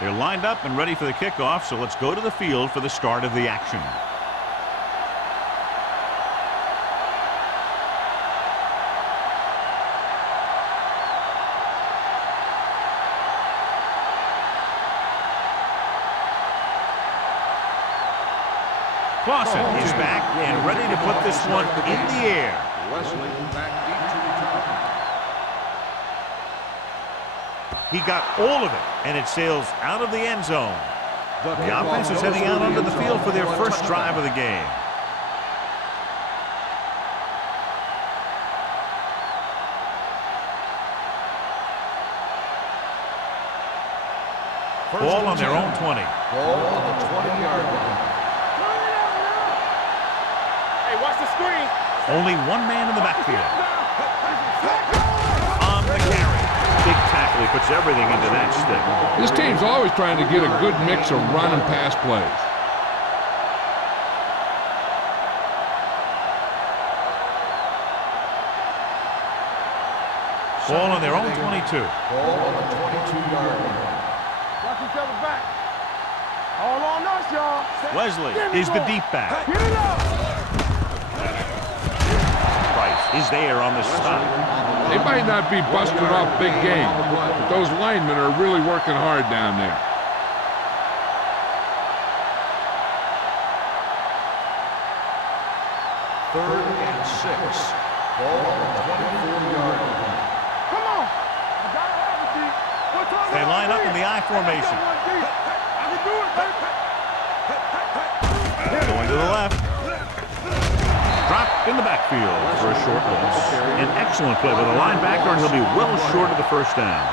They're lined up and ready for the kickoff, so let's go to the field for the start of the action. Clausen is back and ready to put this one in the air. He got all of it, and it sails out of the end zone. The offense is heading out onto the field for their first drive of the game. Ball on their own 20. Ball on the 20-yard line. Watch the screen. Only one man in the backfield. On the carry. Big tackle. He puts everything into that stick. This team's always trying to get a good mix of run and pass plays. Ball on their own 22. Ball on the 22-yard line. Watch each other back. All on us, y'all. Wesley is the deep back. Get it up. Is there on the stop. They might not be busting off big game, but those linemen are really working hard down there. Third and 6. Ball on the 24-yard line. Come on. I gotta have it, D. They line up in the I formation. I can do it, baby. Going to the left. Dropped in the backfield for a short loss. An excellent play by the linebacker, and he'll be well short of the first down.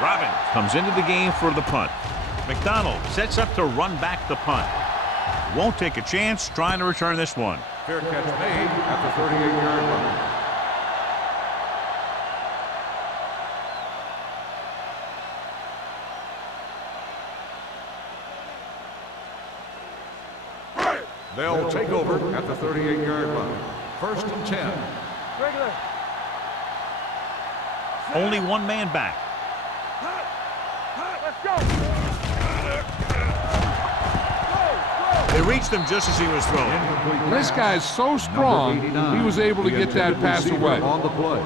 Robbins comes into the game for the punt. McDonald sets up to run back the punt. Won't take a chance trying to return this one. Fair catch made at the 38-yard line. They'll take over at the 38-yard line. First and 10. Regular. Only one man back. Let's go. They reached him just as he was thrown. This guy's so strong, he was able to get that pass away. On the play.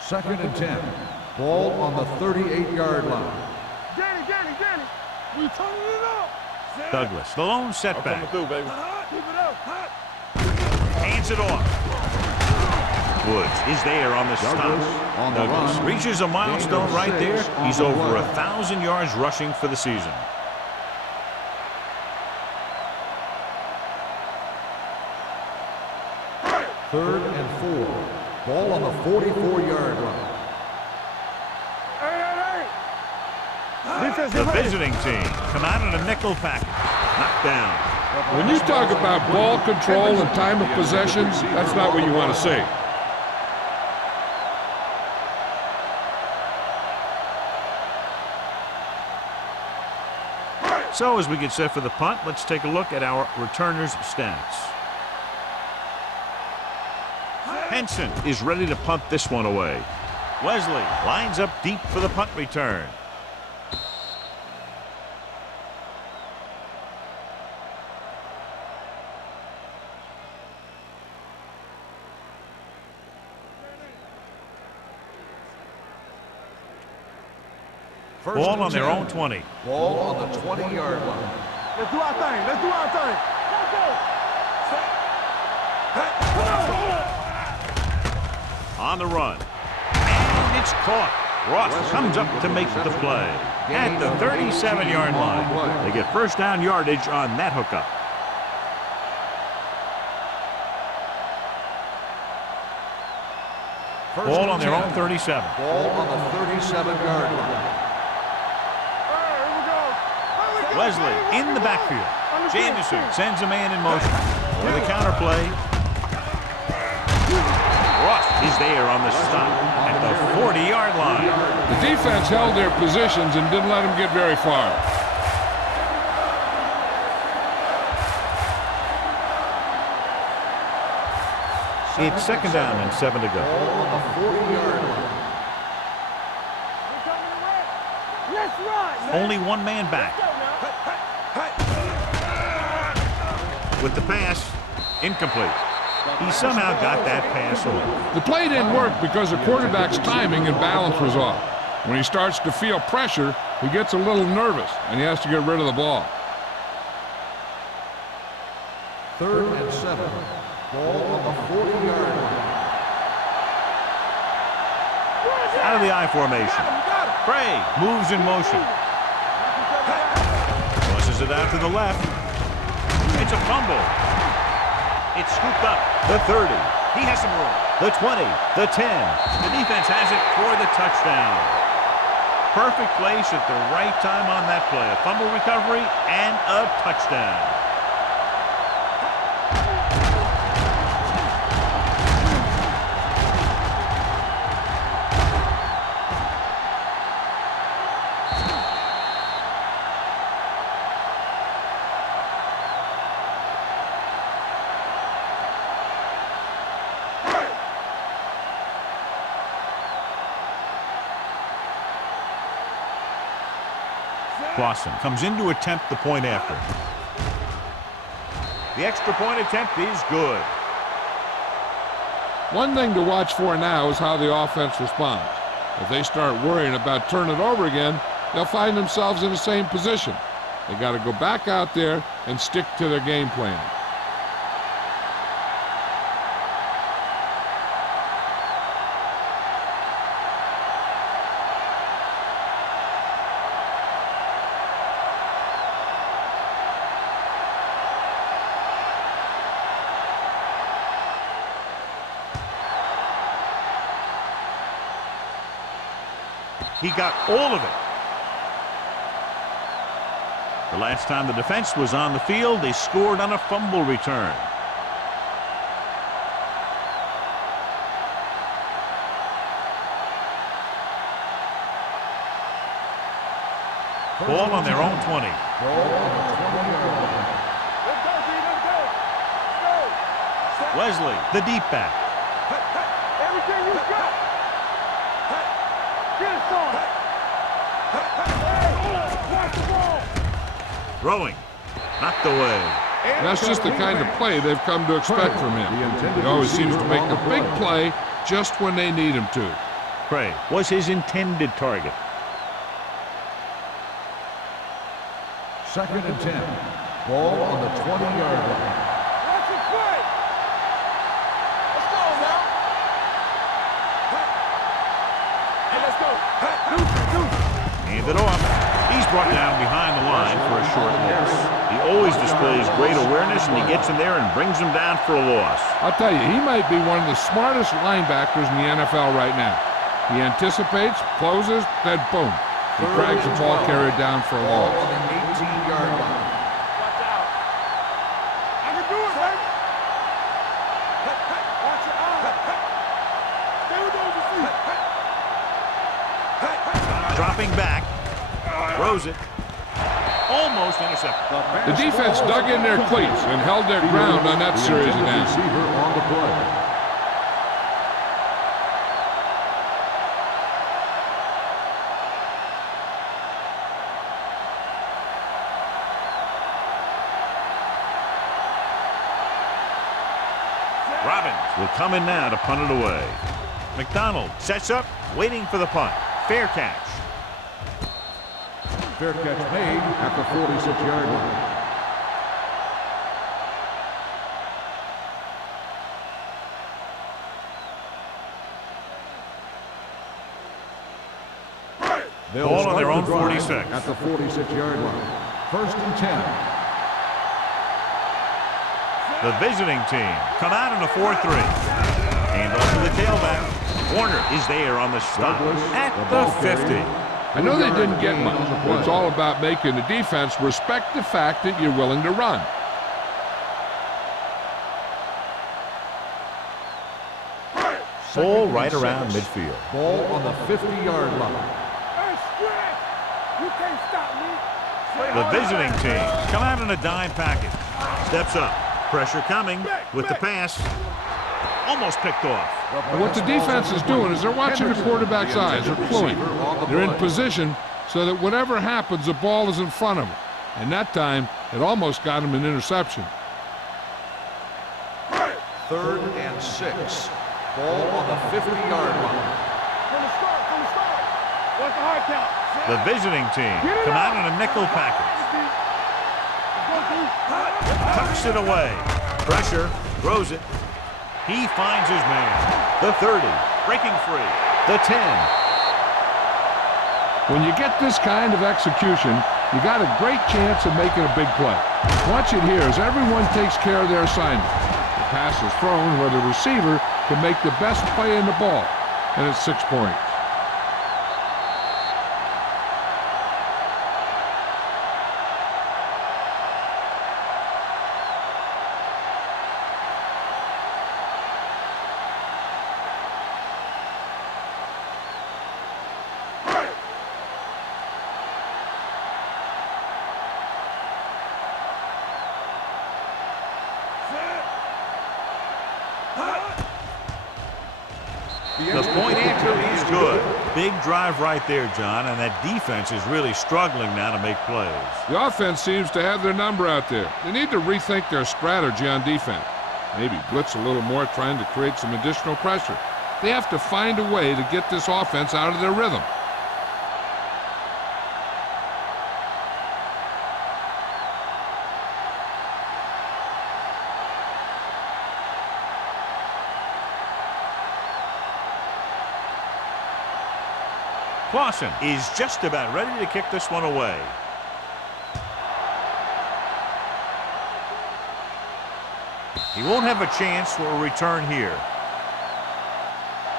Second and 10. Ball on the 38-yard line. Danny. We turning it up. Douglas, the lone setback. Keep it up. Hands it off. Woods is there on the stop. On the Douglas run. reaches a milestone right there. He's over 1,000 yards rushing for the season. Third and 4. Ball on the 44-yard line. The visiting team come out in a nickel package. Knocked down. When you talk about ball control and time of possessions, that's not what you want to see. So as we get set for the punt, let's take a look at our returners' stats. Henson is ready to punt this one away. Wesley lines up deep for the punt return. Ball on their own 20. Ball on the 20-yard line. Let's do our thing. Let's do our thing. On the run. And it's caught. Ross comes up to make the play. At the 37-yard line. They get first down yardage on that hookup. Ball on their own 37. Ball on the 37-yard line. Wesley in the backfield. Jameson sends a man in motion. For the counter play. Ross is there on the stop at the 40-yard line. The defense held their positions and didn't let them get very far. It's second down and 7 to go. Only one man back. With the pass, incomplete. He somehow got that pass off. The play didn't work because the quarterback's timing and balance was off. When he starts to feel pressure, he gets a little nervous, and he has to get rid of the ball. 3rd and 7. Ball on the 40-yard line. Out of the I formation. Bray moves in motion. Tosses it out to the left. It's a fumble. It's scooped up. The 30. He has some room. The 20. The 10. The defense has it for the touchdown. Perfect place at the right time on that play. A fumble recovery and a touchdown. Clausen comes in to attempt the point after. The extra point attempt is good. One thing to watch for now is how the offense responds. If they start worrying about turning it over again, they'll find themselves in the same position. They got to go back out there and stick to their game plan. He got all of it. The last time the defense was on the field, they scored on a fumble return. Ball on their own 20. Wesley, the deep back. Everything you got. Get it on. Watch the ball. Throwing. Not the way. That's just the kind of play they've come to expect from him. He always seems to make the big play just when they need him to. Craig was his intended target. 2nd and 10. Ball on the 20-yard line. Watch it play. Let's go now. Hey, let's go. Hand it off. He's brought down behind the line for a short loss. He always displays great awareness, and he gets in there and brings him down for a loss. I'll tell you, he might be one of the smartest linebackers in the NFL right now. He anticipates, closes, then boom. He drags the ball carrier down for a loss. On the 18-yard line. Watch out. I can do it, baby. Watch your eyes. Stay with those feet. Dropping back. Throws it. Almost intercepted. The defense dug in their cleats and held their ground on that series of downs. Receiver on the play. Robbins will come in now to punt it away. McDonald sets up, waiting for the punt. Fair catch. Fair catch made at the 46-yard line. Ball on their own 46. At the 46-yard line. 1st and 10. The visiting team come out in a 4-3. Hand off to the tailback. Warner is there on the stop at the 50. I know they didn't get much, but it's all about making the defense respect the fact that you're willing to run. pull and right around 6. midfield. Ball on the 50-yard line. Hey, stretch! You can't stop me. The visiting team come out in a dime package. Steps up. Pressure coming with the pass. Almost picked off. And what the defense is doing is they're watching the quarterback's eyes. They're cluing. They're in position so that whatever happens, the ball is in front of them. And that time, it almost got him an interception. 3rd and 6. Ball on the 50-yard line. From the start. What's the hard count? The visiting team come out in a nickel package. Tucks it away. Pressure. Throws it. He finds his man. The 30. Breaking free. The 10. When you get this kind of execution, you got a great chance of making a big play. Watch it here as everyone takes care of their assignment. The pass is thrown where the receiver can make the best play in the ball, and it's 6 points. The point after is good. Big drive right there, John, and that defense is really struggling now to make plays. The offense seems to have their number out there. They need to rethink their strategy on defense. Maybe blitz a little more, trying to create some additional pressure. They have to find a way to get this offense out of their rhythm. Clausen is just about ready to kick this one away. He won't have a chance for a return here.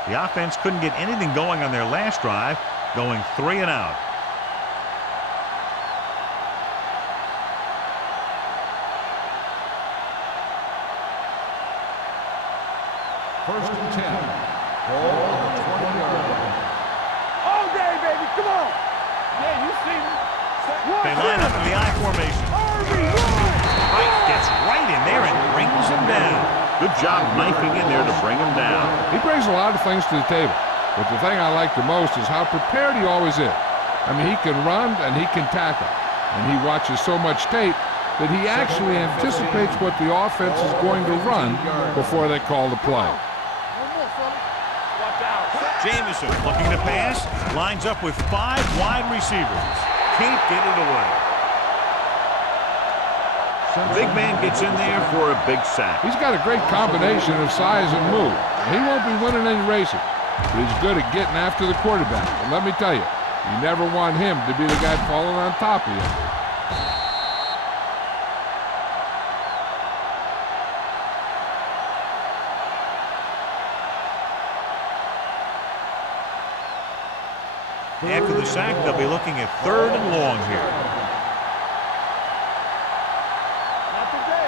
The offense couldn't get anything going on their last drive, going 3 and out. First and 10. Ball on the 20-yard line. All day, baby. Come on. Yeah, you see me. They line up in the I formation. Wright gets right in there and brings him down. Good job knifing in there to bring him down. He brings a lot of things to the table, but the thing I like the most is how prepared he always is. I mean, he can run and he can tackle, and he watches so much tape that he actually anticipates what the offense is going to run before they call the play. Jamison looking to pass, lines up with 5 wide receivers. Can't get it away. Big man gets in there for a big sack. He's got a great combination of size and move. He won't be winning any races, but he's good at getting after the quarterback. And let me tell you, you never want him to be the guy falling on top of you. After the sack, they'll be looking at 3rd and long here. Not today.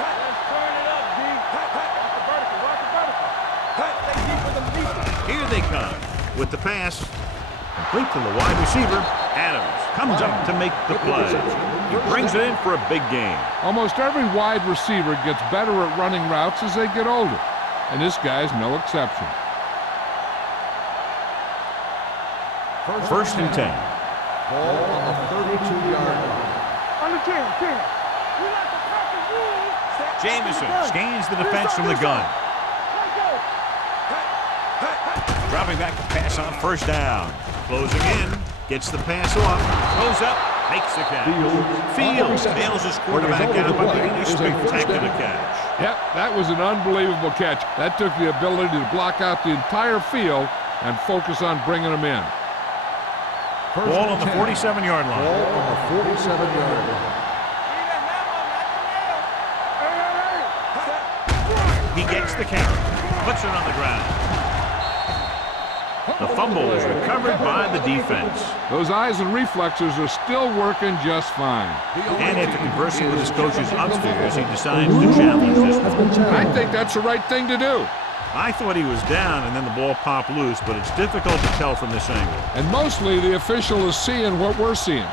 Let's turn it up, D. Watch the vertical. Here they come with the pass. Complete to the wide receiver. Adams comes up to make the play. He brings it in for a big gain. Almost every wide receiver gets better at running routes as they get older, and this guy's no exception. First and 10. Ball on the 32-yard line. Under 10. We like to crack the rules. Jamison scans the defense from the gun. Dropping back to pass on 1st down. Closing in. Gets the pass off. Goes up. Makes the catch. Fields nails his quarterback out by making a spectacular catch. Yep, that was an unbelievable catch. That took the ability to block out the entire field and focus on bringing them in. Ball on the 47-yard line. Ball on the 47-yard line. He gets the carry. Puts it on the ground. The fumble is recovered by the defense. Those eyes and reflexes are still working just fine. And after conversing with his coaches upstairs, he decides to challenge this one. I think that's the right thing to do. I thought he was down and then the ball popped loose, but it's difficult to tell from this angle. And mostly the official is seeing what we're seeing.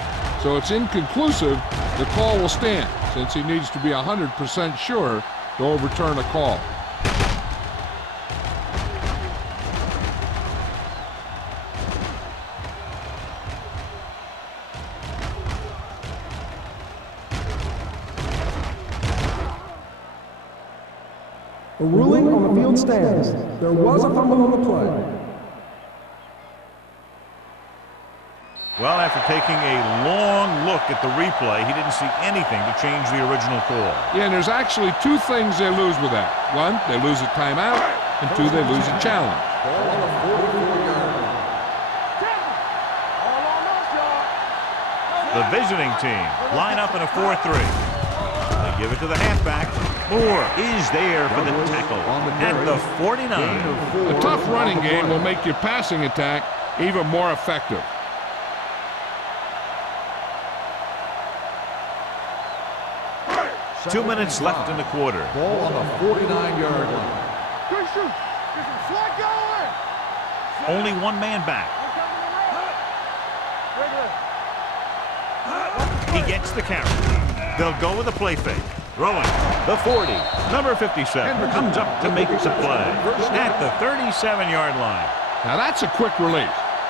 So it's inconclusive. The call will stand since he needs to be 100% sure to overturn a call. A ruling on the field stands. There was a fumble on the play. Well, after taking a long look at the replay, he didn't see anything to change the original call. Yeah, and there's actually two things they lose with that. One, they lose a timeout, and two, they lose a challenge. The visiting team line up in a 4-3. They give it to the halfback. Moore is there for the tackle at the 49. A tough running game will make your passing attack even more effective. Two minutes left in the quarter. Ball on the 49-yard line. Good shoot. Get some slide going. Only one man back. He gets the carry. They'll go with a play fake. Throwing. The 40. Number 57 comes up to make the play at the 37-yard line. Now that's a quick release.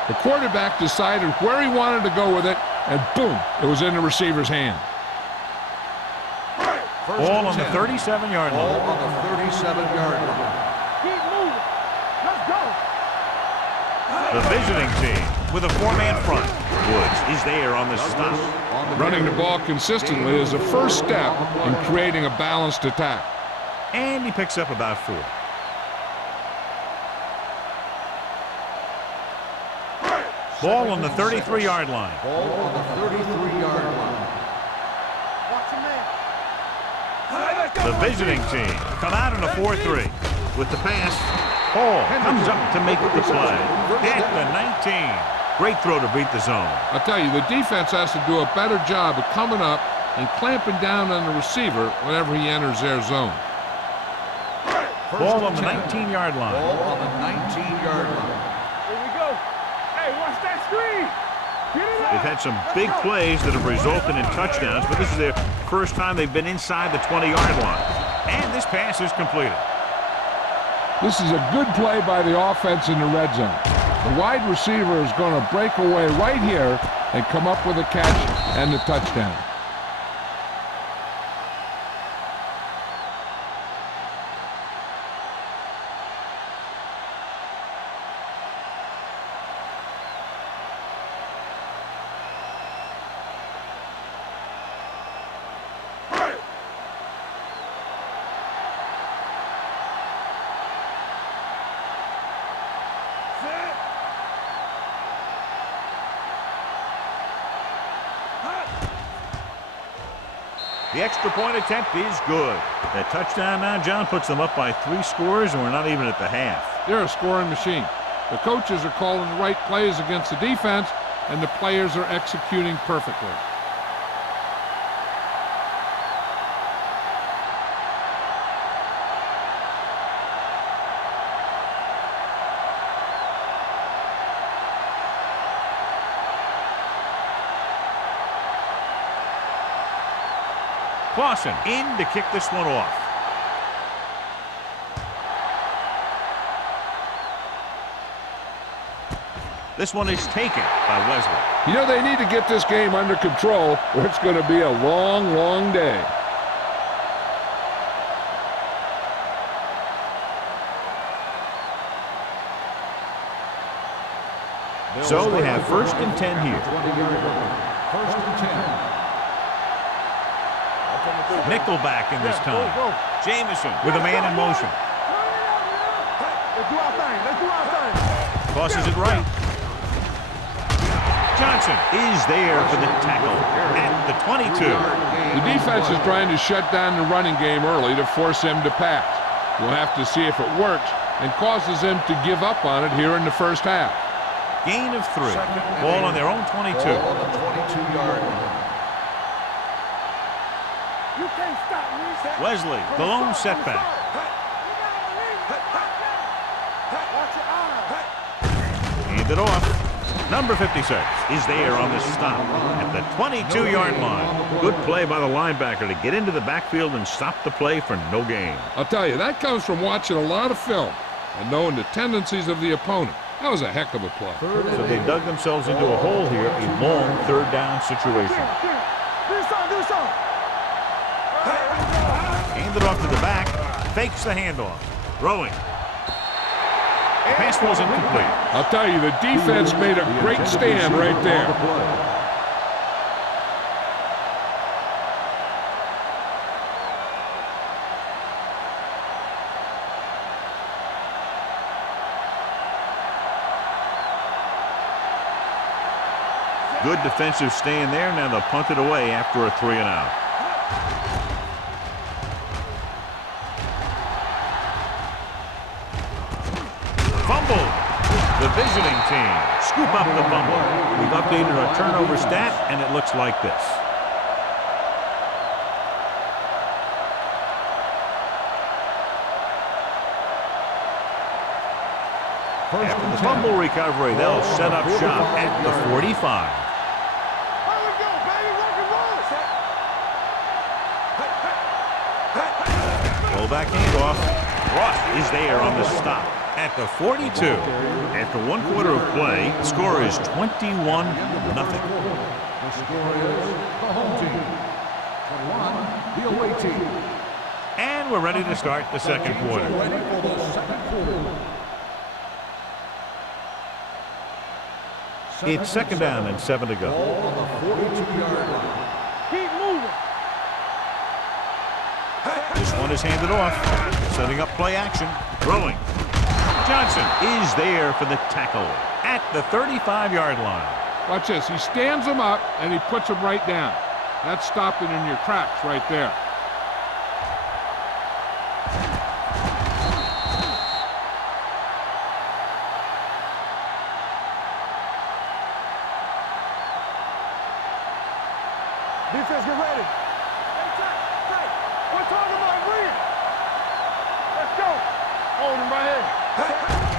The quarterback decided where he wanted to go with it, and boom, it was in the receiver's hand. Ball on the 37-yard Ball line. on the 37-yard line. Keep moving. Let's go. The visiting team with a four-man front. Woods is there on the stop. Running the ball consistently is the first step in creating a balanced attack. And he picks up about 4. Ball on the 33-yard line. Ball on the 33-yard line. Watch your man. The visiting team come out in a 4-3. With the pass, Hall comes up to make the play at the 19. Great throw to beat the zone. I'll tell you, the defense has to do a better job of coming up and clamping down on the receiver whenever he enters their zone. Ball on the 19-yard line. Ball on the 19-yard line. Here we go. Hey, watch that screen. Get it They've had some big plays that have resulted in touchdowns, but this is their first time they've been inside the 20-yard line. And this pass is completed. This is a good play by the offense in the red zone. The wide receiver is going to break away right here and come up with a catch and the touchdown. The extra point attempt is good. That touchdown now, John, puts them up by 3 scores, and we're not even at the half. They're a scoring machine. The coaches are calling the right plays against the defense, and the players are executing perfectly. Clausen in to kick this one off. This one is taken by Wesley. You know, they need to get this game under control, or it's going to be a long, long day. So they have 1st and 10 here. 20-yard line. 1st and 10. Nickelback in this time. Jameson with a man in motion. Let's do our thing. Let's do our thing. Tosses it right. Johnson is there for the tackle at the 22. The defense is trying to shut down the running game early to force him to pass. We'll have to see if it works and causes them to give up on it here in the first half. Gain of 3. Ball on their own 22. Ball on the 22-yard line. You can't stop me. Wesley, the lone setback. Watch your eyes. Hand it off. Number 56 is there on the stop at the 22-yard line. Good play by the linebacker to get into the backfield and stop the play for no gain. I'll tell you, that comes from watching a lot of film and knowing the tendencies of the opponent. That was a heck of a play. So they dug themselves into a hole here, a long third down situation. Do something. Hand it off to the back, fakes the handoff. Throwing. The pass was incomplete. I'll tell you, the defense made a great stand right there. Good defensive stand there. Now they'll punt it away after a 3-and-out. Fumble. The visiting team scoop up the fumble. We've updated our turnover stat, and it looks like this. After the fumble recovery, they'll set up shop at the 45. Fullback handoff. Ross is there on the stop at the 42. After 1 quarter of play, the score is 21-0. The score is the home team. 21, the away team. And we're ready to start the second quarter. Ready for the second quarter. It's second down and 7 to go. Ball on the 42-yard line. Keep moving. This one is handed off. Setting up play action. Throwing. Johnson is there for the tackle at the 35-yard line. Watch this. He stands him up, and he puts him right down. That's stopping in your tracks right there. Defense, get ready. We're talking about Green. Let's go. Hold him right here.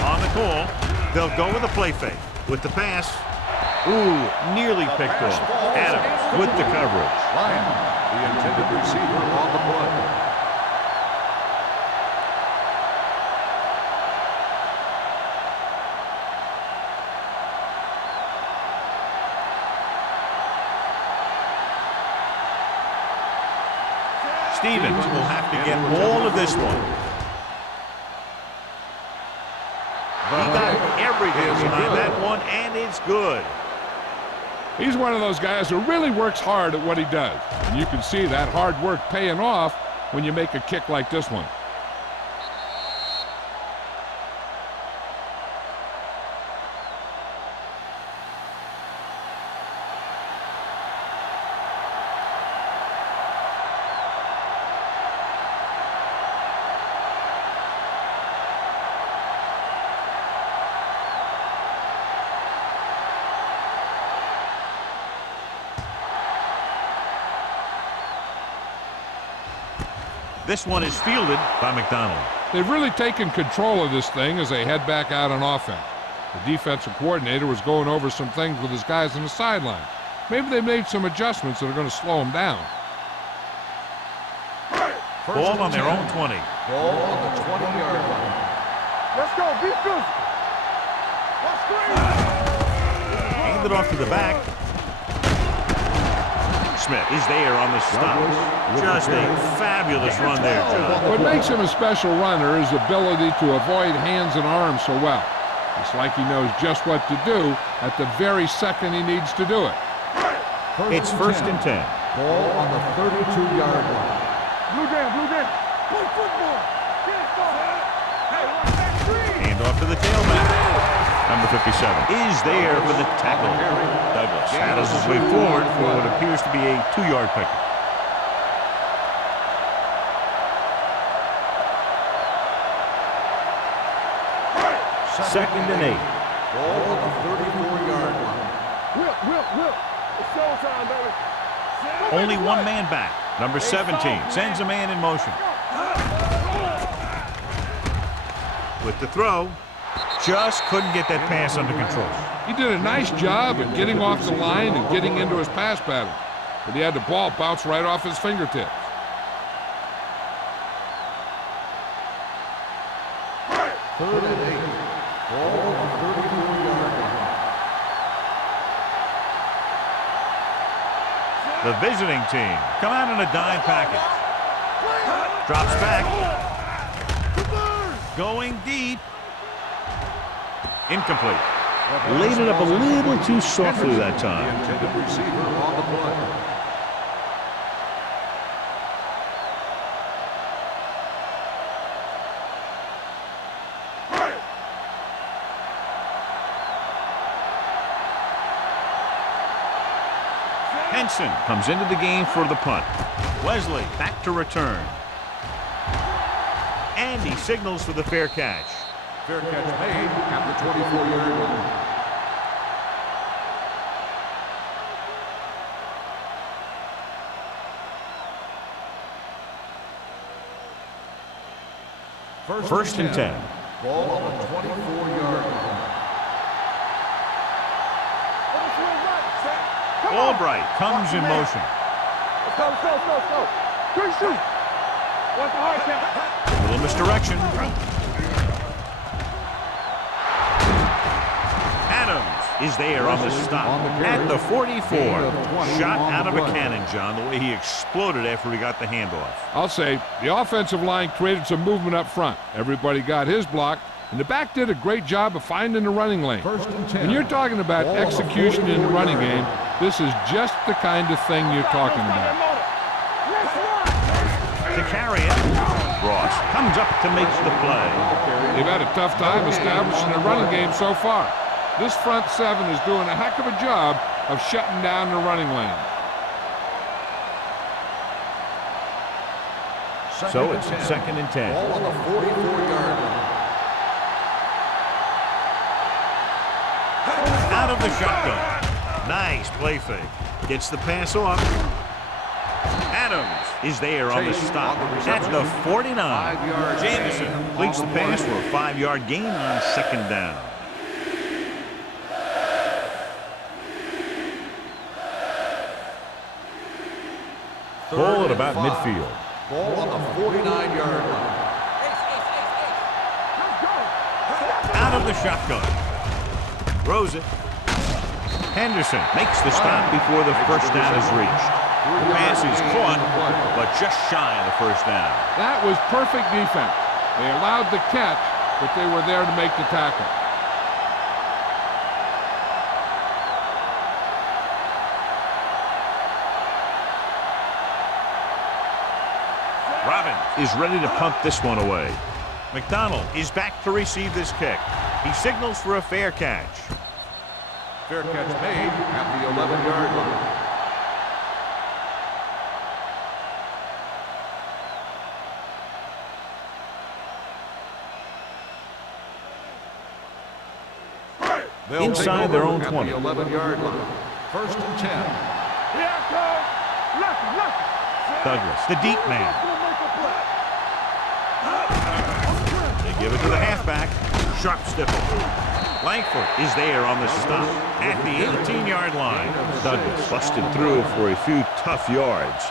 On the call, they'll go with a play fake. With the pass, ooh, nearly picked off. Adams with the coverage. Ryan, the intended receiver on the play. Stevens will have to get all of this one. He got everything behind that one, and it's good. He's one of those guys who really works hard at what he does. And you can see that hard work paying off when you make a kick like this one. This one is fielded by McDonald. They've really taken control of this thing as they head back out on offense. The defensive coordinator was going over some things with his guys on the sideline. Maybe they made some adjustments that are going to slow them down. Ball on their own 20. Ball on the 20-yard line. Let's go. Be physical. Let's screen. Hand it off to the back. Smith is there on the stop. Just a fabulous run there, John. What makes him a special runner is his ability to avoid hands and arms so well. It's like he knows just what to do at the very second he needs to do it. It's first and 10. Ball on the 32-yard line. Blue down. Play football. Hand off to the tailback. Number 57 is there for the tackle. Douglas paddles his way forward for what appears to be a 2-yard pickup. 2nd and 8. Ball on the 34-yard line. Whip. It's showtime, baby. Only one man back. Number 17 sends a man in motion. With the throw, just couldn't get that pass under control. He did a nice job of getting off the line and getting into his pass pattern, but he had the ball bounce right off his fingertips. Third and 8. Ball on the 34-yard line. The visiting team come out in a dime package. Drops back. Going deep. Incomplete. Laid it up a little too softly that The time. intended receiver on the play. Henson comes into the game for the punt. Wesley back to return. And he signals for the fair catch. Fair catch made at the 24-yard line. First and 10. Ball on the 24-yard line. Albright comes in motion. Let's go. Good shoot. What's the hard count? A little misdirection. Adams is there on the stop at the 44. Shot out of a cannon, John, the way he exploded after he got the handoff. I'll say the offensive line created some movement up front. Everybody got his block, and the back did a great job of finding the running lane. First and 10. When you're talking about execution in the running game, this is just the kind of thing you're talking about. To carry it, Ross comes up to make the play. They've had a tough time establishing a running game so far. This front seven is doing a heck of a job of shutting down the running lane. So it's 2nd and 10. Ball on the 44-yard line. Out of the shotgun. Nice play fake. Gets the pass off. Adams is there on the stop at the 49. Jamison completes the pass for a 5-yard gain on 2nd down. Ball at about midfield. Ball on the 49-yard line. Out of the shotgun. Throws it. Henderson makes the stop before the first down is reached. The pass is caught, but just shy of the first down. That was perfect defense. They allowed the catch, but they were there to make the tackle. Robbins is ready to punt this one away. McDonald is back to receive this kick. He signals for a fair catch. Fair catch made at the 11-yard line. They'll Inside their own 20. at the 11-yard line. First and 10. Here it comes. Left. Douglas, the deep man. They give it to the halfback. Sharp stifle. Langford is there on the stop at the 18-yard line. Douglas busted through for a few tough yards.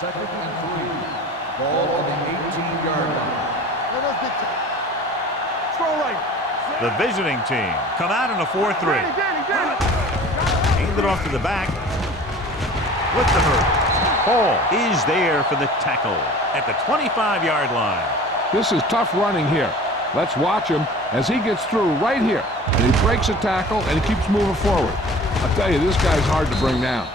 Second and 3. Ball on the 18-yard line. Throw right. The visiting team come out in a 4-3. Hand it off to the back. With the hurdle. Hall is there for the tackle at the 25-yard line. This is tough running here. Let's watch him as he gets through right here. And he breaks a tackle and he keeps moving forward. I'll tell you, this guy's hard to bring down.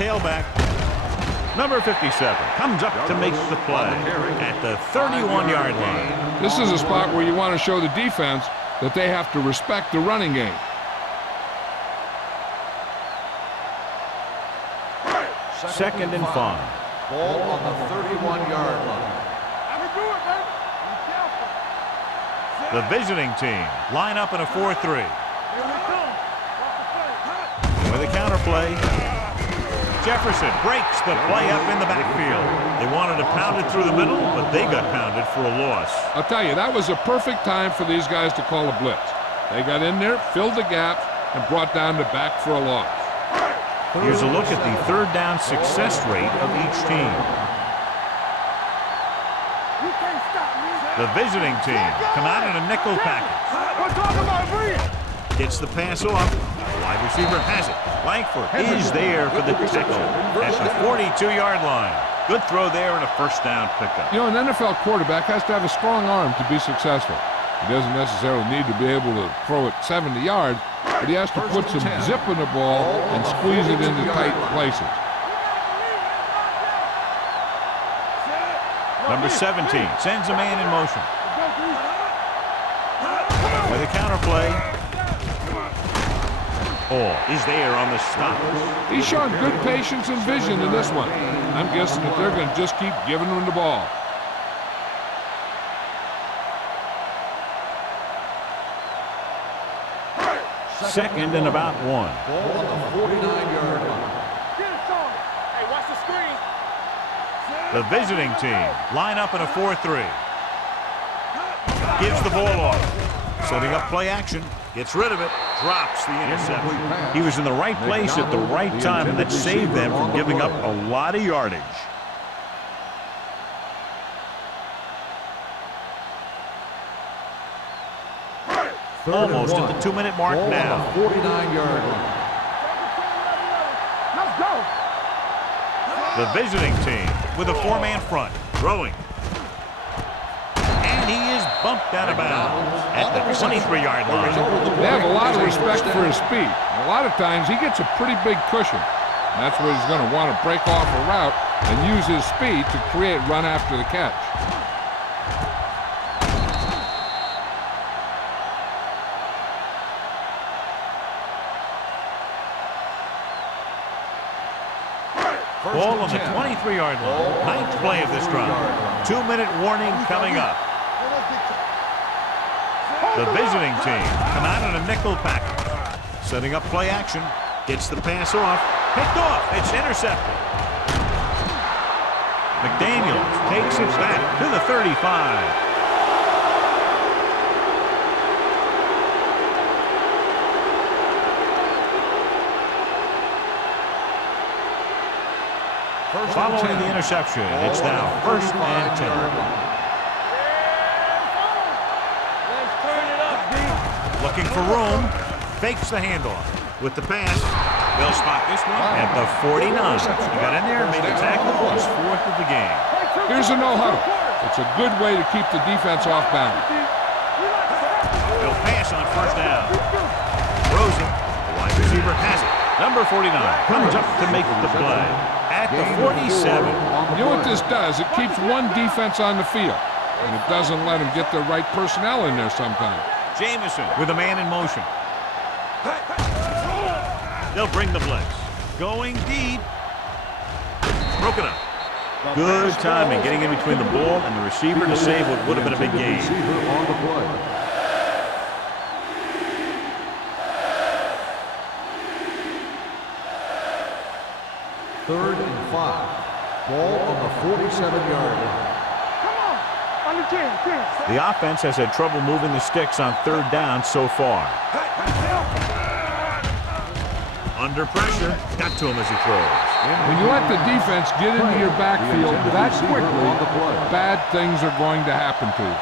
tailback. Number 57 comes up to make the play at the 31-yard line. This is a spot where you want to show the defense that they have to respect the running game. Second and 5. Ball on the 31-yard line. The visiting team line up in a 4-3. With a counter play, Jefferson breaks the play up in the backfield. They wanted to pound it through the middle, but they got pounded for a loss. I'll tell you, that was a perfect time for these guys to call a blitz. They got in there, filled the gap, and brought down the back for a loss. Here's a look at the third down success rate of each team. The visiting team come out in a nickel package. Gets the pass off. Wide receiver has it. Langford is there for the tackle at the 42-yard line. Good throw there and a first down pickup. You know, an NFL quarterback has to have a strong arm to be successful. He doesn't necessarily need to be able to throw it 70 yards, but he has to put some zip in the ball and squeeze it into tight places. Number 17 sends a man in motion. With a counter play. Hall is there on the stop. He's shown good patience and vision in this one. I'm guessing that they're going to just keep giving him the ball. Second and about 1. Ball on the 49-yard line. Hey, watch the screen. The visiting team line up in a 4-3. Gives the ball off. Setting up play action. Gets rid of it. Drops the interception. He was in the right place at the right time, and that saved them from giving up a lot of yardage. Almost at the 2-minute mark now. 49-yard line. Let's go. The visiting team with a 4-man front. Throwing. And he is bumped out of bounds at the 23-yard line. They have a lot of respect for his speed. A lot of times he gets a pretty big cushion. And that's where he's going to want to break off a route and use his speed to create run after the catch. Ball on the 23-yard line. Ninth play of this drive. 2-minute warning coming up. The visiting team come out in a nickel package. Setting up play action. Gets the pass off. Picked off. It's intercepted. McDaniels takes it back to the 35. Following the interception, it's now 1st and 10. Let's turn it up, D. Looking for room, fakes the handoff. With the pass, they'll spot this one at the 49. He got in there, made the tackle, was 4th of the game. Here's a no-huddle. It's a good way to keep the defense off balance. They'll pass on 1st down. Rosen, the wide receiver, has it. Number 49 comes up to make the play at the 47. You know what this does? It keeps one defense on the field, and it doesn't let them get the right personnel in there sometimes. Jamison with a man in motion. They'll bring the blitz. Going deep. Broken up. Good timing getting in between the ball and the receiver to save what would have been a big gain. On the play. Third and 5. Ball on the 47-yard line. Come on. On the 10. The offense has had trouble moving the sticks on 3rd down so far. Under pressure, got to him as he throws. When you let the defense get into your backfield that quickly, bad things are going to happen to you.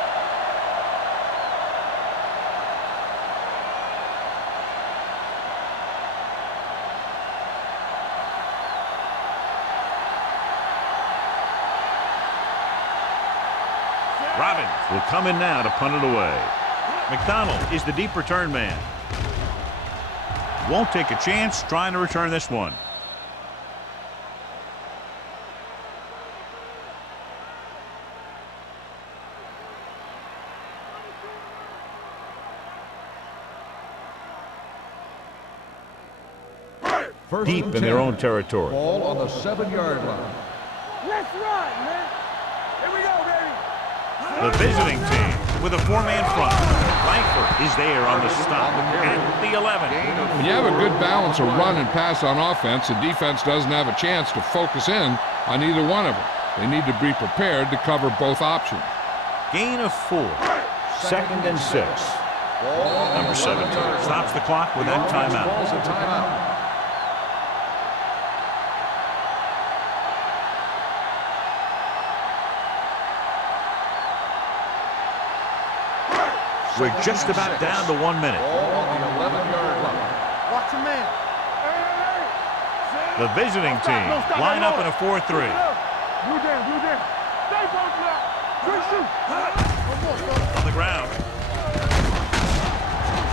Robbins will come in now to punt it away. McDonald is the deep return man. Won't take a chance trying to return this one. deep in their own territory. Ball on the 7-yard line. Let's run, man. Here we go, baby. The visiting team with a 4-man front. Langford is there on the stop at the 11. When you have a good balance of run and pass on offense, the defense doesn't have a chance to focus in on either one of them. They need to be prepared to cover both options. Gain of 4. 2nd and 6. Number 17 stops the clock with that timeout. Calls a timeout. We're just about down to 1 minute. Ball on the 11-yard line. Watch your man. The visiting team line up in a 4-3. Blue down, blue down. Stay posted up. Quick shoot. On the ground.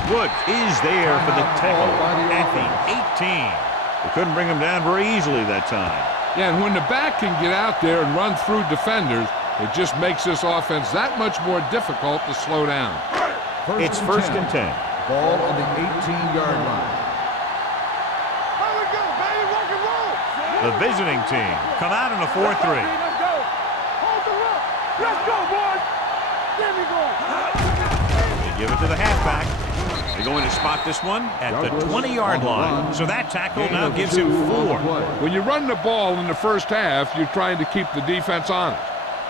Woods is there for the tackle at the 18. They couldn't bring him down very easily that time. Yeah, and when the back can get out there and run through defenders, it just makes this offense that much more difficult to slow down. It's 1st and 10. Ball on the 18-yard line. Here we go, baby. Rock and roll. The visiting team come out in a 4-3. Let's go. Hold the rock. Let's go, boys. There we go. They give it to the halfback. They're going to spot this one at the 20-yard line. So that tackle now gives him 4. When you run the ball in the first half, you're trying to keep the defense honest.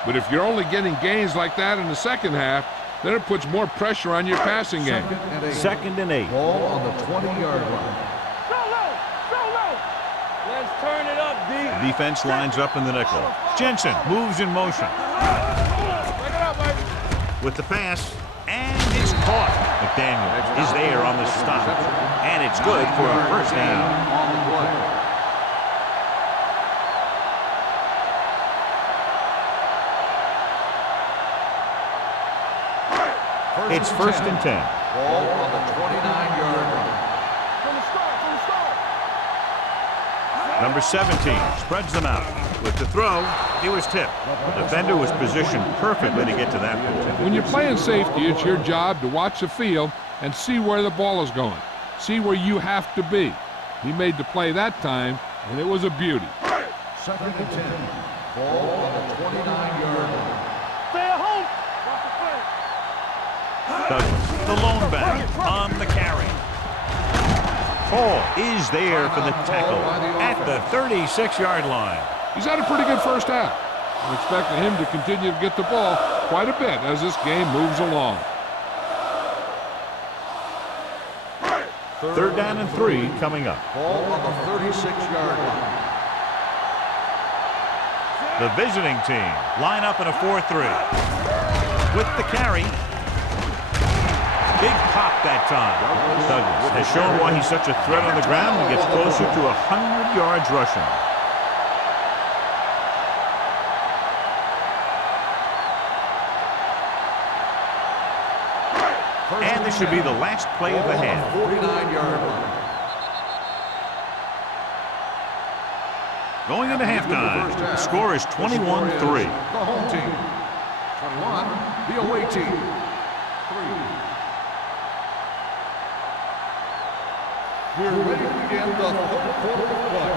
But if you're only getting gains like that in the second half, then it puts more pressure on your passing game. 2nd and 8. Ball on the 20-yard line. Solo. Let's turn it up, D. Defense lines up in the nickel. Jensen moves in motion. Bring it up, baby. With the pass, and it's caught. McDaniel is there on the stop, and it's good for a 1st down. On the play. It's 1st and 10. Ball on the 29-yard line. From the start. Number 17 spreads them out. With the throw, he was tipped. The defender was positioned perfectly to get to that point. When you're playing safety, it's your job to watch the field and see where the ball is going. See where you have to be. He made the play that time, and it was a beauty. 2nd and 10. Ball on the 29-yard line. Stay at home. Watch the play. Douglas, the lone back on the carry. Hall is there for the tackle at the 36-yard line. He's had a pretty good first half. I'm expecting him to continue to get the ball quite a bit as this game moves along. 3rd down and 3 coming up. Ball on the 36-yard line. The visiting team line up in a 4-3. With the carry. Big pop that time. Douglas has shown why he's such a threat on the ground and gets closer to 100 yards rushing. And this should be the last play of the half. 49-yard line. Going into halftime, the score is 21-3. The home team. 21, the away team. 3. We're ready to begin the 3rd quarter of play.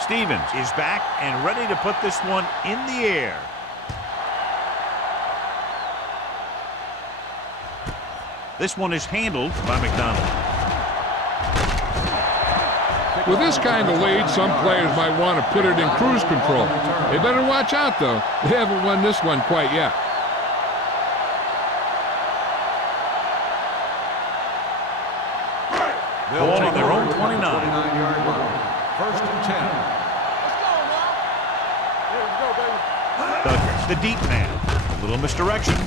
Stevens is back and ready to put this one in the air. This one is handled by McDonald. With this kind of lead, some players might want to put it in cruise control. They better watch out, though. They haven't won this one quite yet. Ball on their own 29. 29-yard line. 1st and 10. Let's go, man. Here we go, baby. Douglas, the deep man. A little misdirection.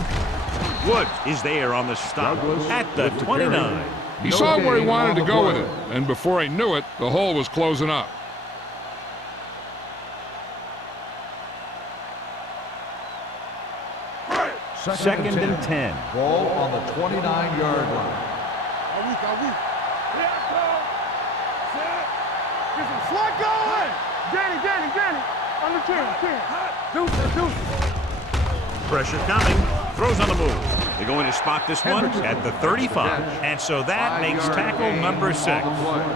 Woods is there on the stop at the 29. He saw where he wanted to go with it, and before he knew it, the hole was closing up. Second and 10. Ball on the 29-yard line. Are we? Here I come. Set. Get some slot going. Danny. Under 10. Deuce. Pressure coming. Throws on the move. They're going to spot this one at the 35. And so that makes tackle number 6.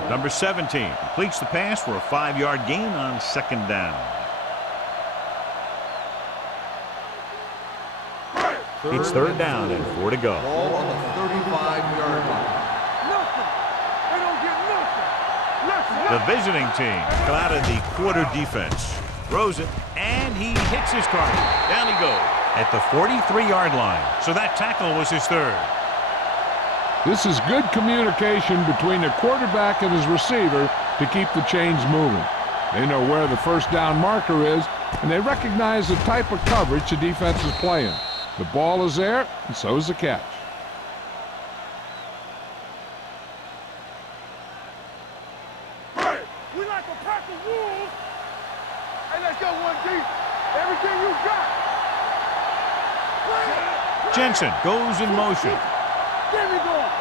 Number 17 completes the pass for a 5-yard gain on 2nd down. It's 3rd down and 4 to go. Ball on the 35-yard line. Nothing. They don't get nothing. The visiting team come out of the quarter defense. Throws it, and he hits his target. Down he goes at the 43-yard line. So that tackle was his 3rd. This is good communication between the quarterback and his receiver to keep the chains moving. They know where the 1st down marker is, and they recognize the type of coverage the defense is playing. The ball is there, and so is the catch. Hey, we like a pack of wolves. Hey, let's go one deep. Everything you got. Jensen goes in motion. Give me going.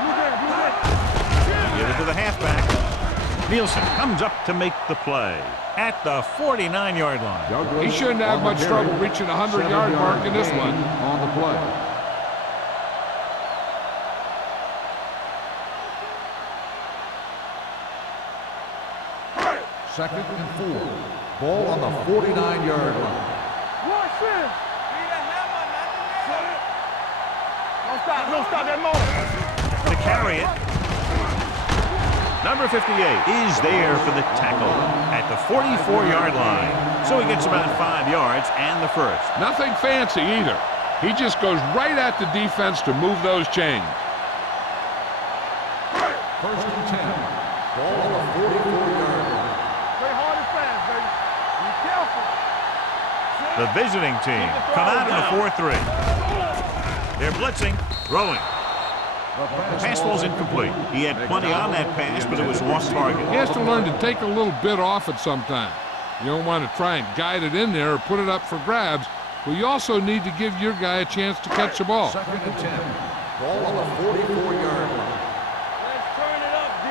You there. Give it to the halfback. Nielsen comes up to make the play at the 49-yard line. He shouldn't have much trouble reaching the 100-yard mark in this one. On the play. Second and 4. Ball on the 49-yard line. Watch this. Don't stop that moment. To carry it. Number 58 is there for the tackle at the 44-yard line. So he gets about 5 yards and the 1st. Nothing fancy either. He just goes right at the defense to move those chains. 1st and 10. Ball on the 44-yard line. Play hard and fast, baby. Be careful. The visiting team come out in the 4-3. They're blitzing, throwing. The pass ball's incomplete. He had plenty on that pass, but it was off target. He has to learn to take a little bit off it sometime. You don't want to try and guide it in there or put it up for grabs, but you also need to give your guy a chance to catch the ball. 2nd and 10. Ball on the 44-yard line. Let's turn it up, D.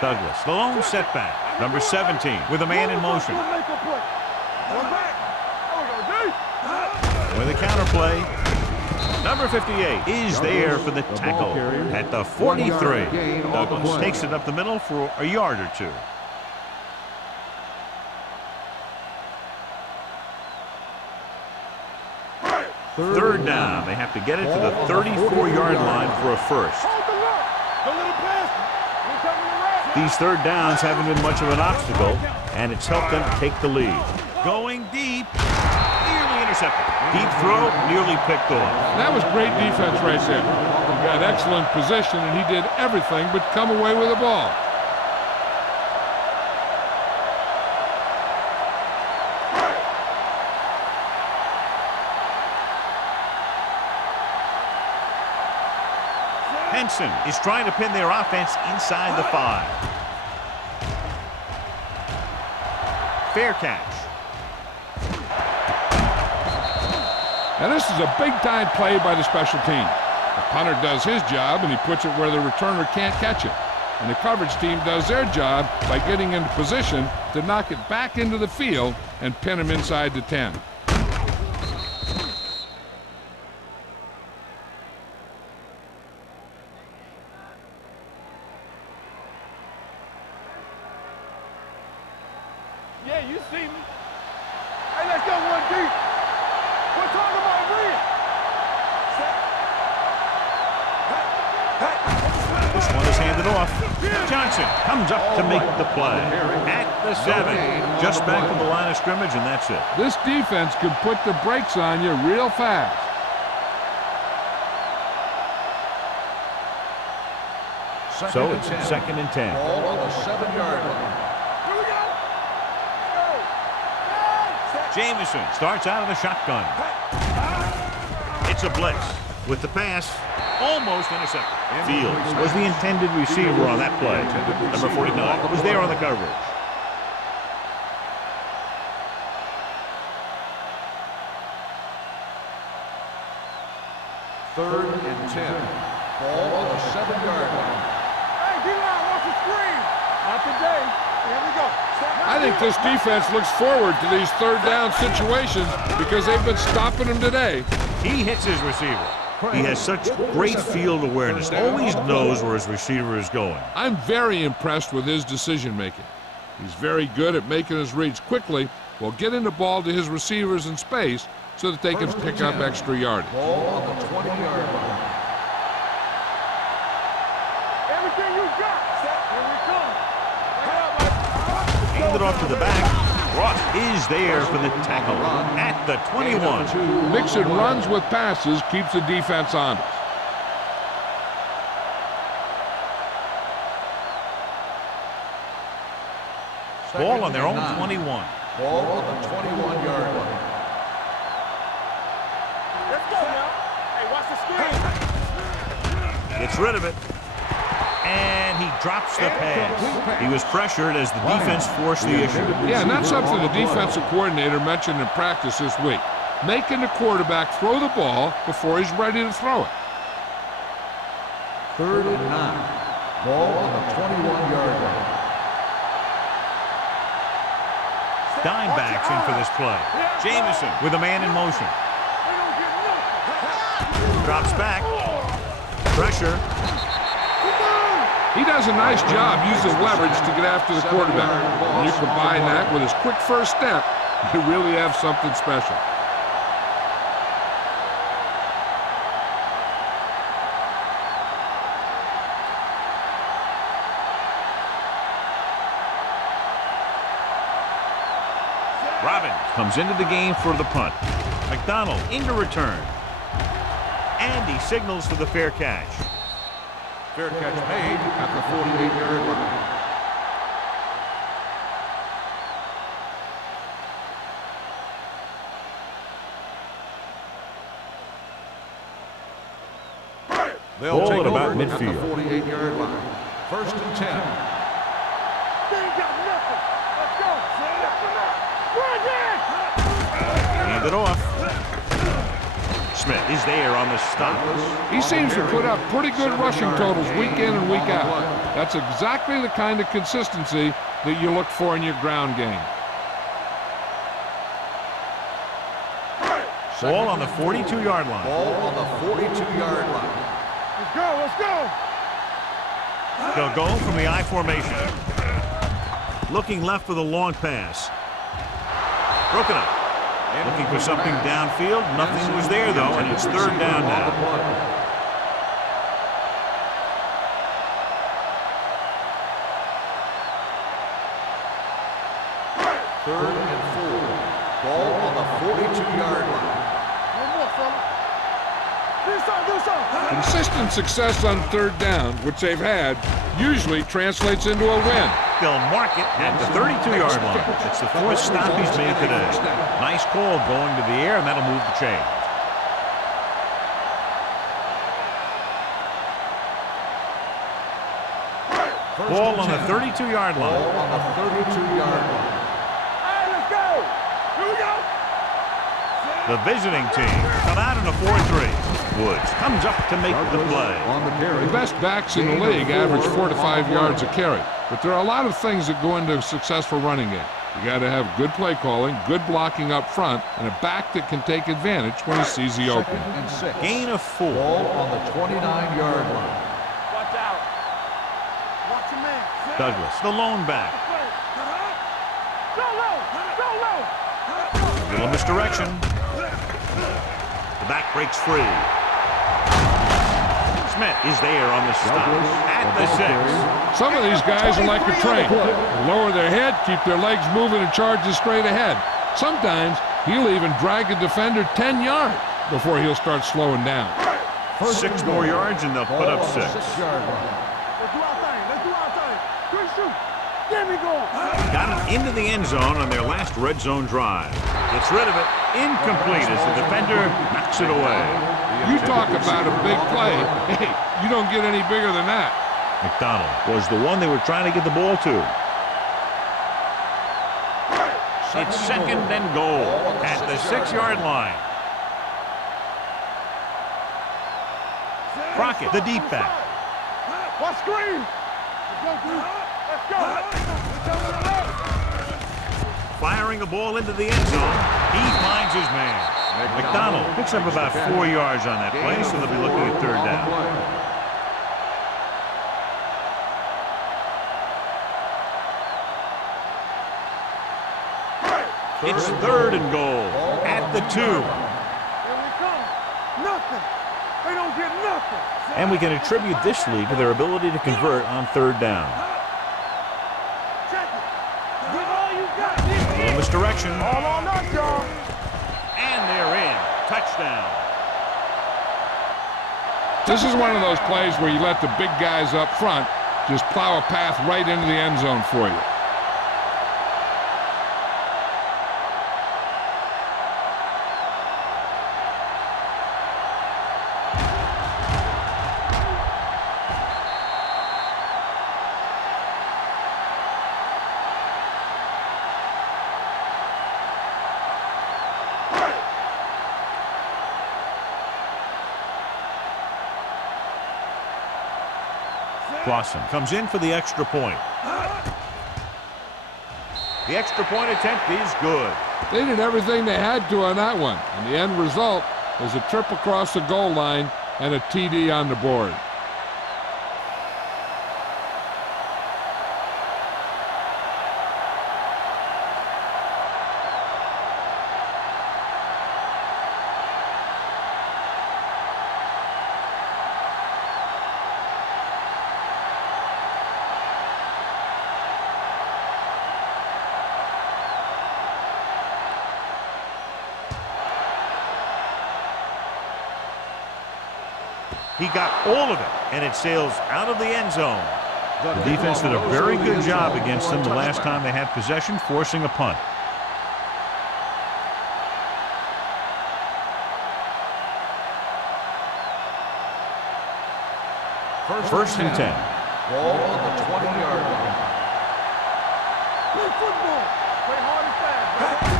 Douglas, the lone setback. Number 17 with a man in motion. Make a play. One back. There we go, D. With a counterplay. Number 58 is there for the tackle at the 43. Douglas takes it up the middle for a yard or 2. Third down. They have to get it to the 34-yard line for a 1st. Hold the look. Don't let him pass. We're coming around. These 3rd downs haven't been much of an obstacle, and it's helped them take the lead. Going deep. Nearly intercepted. Deep throw, nearly picked off. That was great defense right there. He got excellent position, and he did everything but come away with the ball. Henson is trying to pin their offense inside the 5. Fair catch. Now this is a big-time play by the special team. The punter does his job, and he puts it where the returner can't catch it. And the coverage team does their job by getting into position to knock it back into the field and pin him inside the 10. Yeah, you see me. Hey, let's go one deep. We're talking about real. This one is handed off. Johnson comes up to make the play at the 7. Just back to the line of scrimmage, and that's it. This defense can put the brakes on you real fast. So it's 2nd and 10. Ball on the 7-yard line. Here we go. Jamison starts out of the shotgun. It's a blitz with the pass. Almost intercepted. Fields was the intended receiver on that play. Number 49 was there on the coverage. Third and 10. Ball on the 7-yard line. Hey, get out. Watch the screen. Not today. I think this defense looks forward to these third down situations because they've been stopping them today. He hits his receiver. He has such great field awareness, always knows where his receiver is going. I'm very impressed with his decision making. He's very good at making his reads quickly while getting the ball to his receivers in space so that they can pick up extra yardage. Ball on the 20-yard line. Everything you got. Here we come. Hand it off to the back. Ross is there for the tackle at the 21. Mixing runs with passes keeps the defense honest. Ball on their own 21. Ball on the 21-yard line. Let's go now. Hey, watch the screen. Gets rid of it. And he drops the pass. He was pressured as the defense forced the issue. Yeah, and that's something the defensive coordinator mentioned in practice this week. Making the quarterback throw the ball before he's ready to throw it. 3rd and 9. Ball on the 21-yard line. Dime backs in for this play. Jamison with a man in motion. Drops back. Pressure. He does a nice job using leverage to get after the quarterback. When you combine that with his quick first step, you really have something special. Robbins comes into the game for the punt. McDonald into return. And he signals for the fair catch. Fair catch made at the 48-yard line. They'll Ball take at about over at the midfield. 48-yard line. 1st and 10. They ain't got nothing. Let's go. Run in. Hand it off. Smith is there on the stop. He seems to put up pretty good rushing totals week in and week out. That's exactly the kind of consistency that you look for in your ground game. Ball on the 42-yard line. Ball on the 42-yard line. Let's go. Let's go. They'll go from the I formation. Looking left for the long pass. Broken up. Looking for something downfield. Nothing was there, though, and it's 3rd down now. 3rd and 4. Ball on the 42-yard line. One more, fella. Do something. Consistent success on 3rd down, which they've had, usually translates into a win. They'll mark it at the 32-yard line. It's the 4th stop he's made today. Nice call going to the air, and that'll move the chain. Ball on the 32-yard line. Ball on the 32-yard line. Hey, let's go. Here we go. The visiting team come out in a 4-3. Woods comes up to make the play. On the carry. The best backs in the league average 4 to 5 yards a carry. But there are a lot of things that go into a successful running game. You got to have good play calling, good blocking up front, and a back that can take advantage when he sees the opening. 2nd and 6. Gain of 4. Ball on the 29-yard line. Watch out. Watch your man. Douglas, the lone back. Go low. Go low. Little misdirection. The back breaks free. Smith is there on the stop at the 6. Some of these guys are like a train. They lower their head, keep their legs moving, and charge straight ahead. Sometimes he'll even drag a defender 10 yards before he'll start slowing down. 6 more yards and they'll put up 6. 6-yard line. Let's do our thing. Let's do our thing. Good shoot. Get me going. Got it into the end zone on their last red zone drive. Gets rid of it. Incomplete as the defender knocks it away. You talk about a big play. Hey, you don't get any bigger than that. McDonald was the one they were trying to get the ball to. It's 2nd and goal at the 6-yard line. Crockett, the deep back. What screen? Let's go, dude. Let's go. firing a ball into the end zone. He finds his man. McDonald picks up about 4 yards on that play, so they'll be looking at third down. It's third and goal at the 2. Here we come. Nothing. They don't get nothing. And we can attribute this lead to their ability to convert on third down. Check it. Give all you got. In this direction. All on us, y'all. And they're in. Touchdown. This is one of those plays where you let the big guys up front just plow a path right into the end zone for you. Clausen comes in for the extra point. The extra point attempt is good. They did everything they had to on that one, and the end result was a trip across the goal line and a TD on the board. He got all of it, and it sails out of the end zone. The defense did a very good job against them the last time they had possession, forcing a punt. First and 10. Ball on the 20-yard line. Play football. Play hard and fast.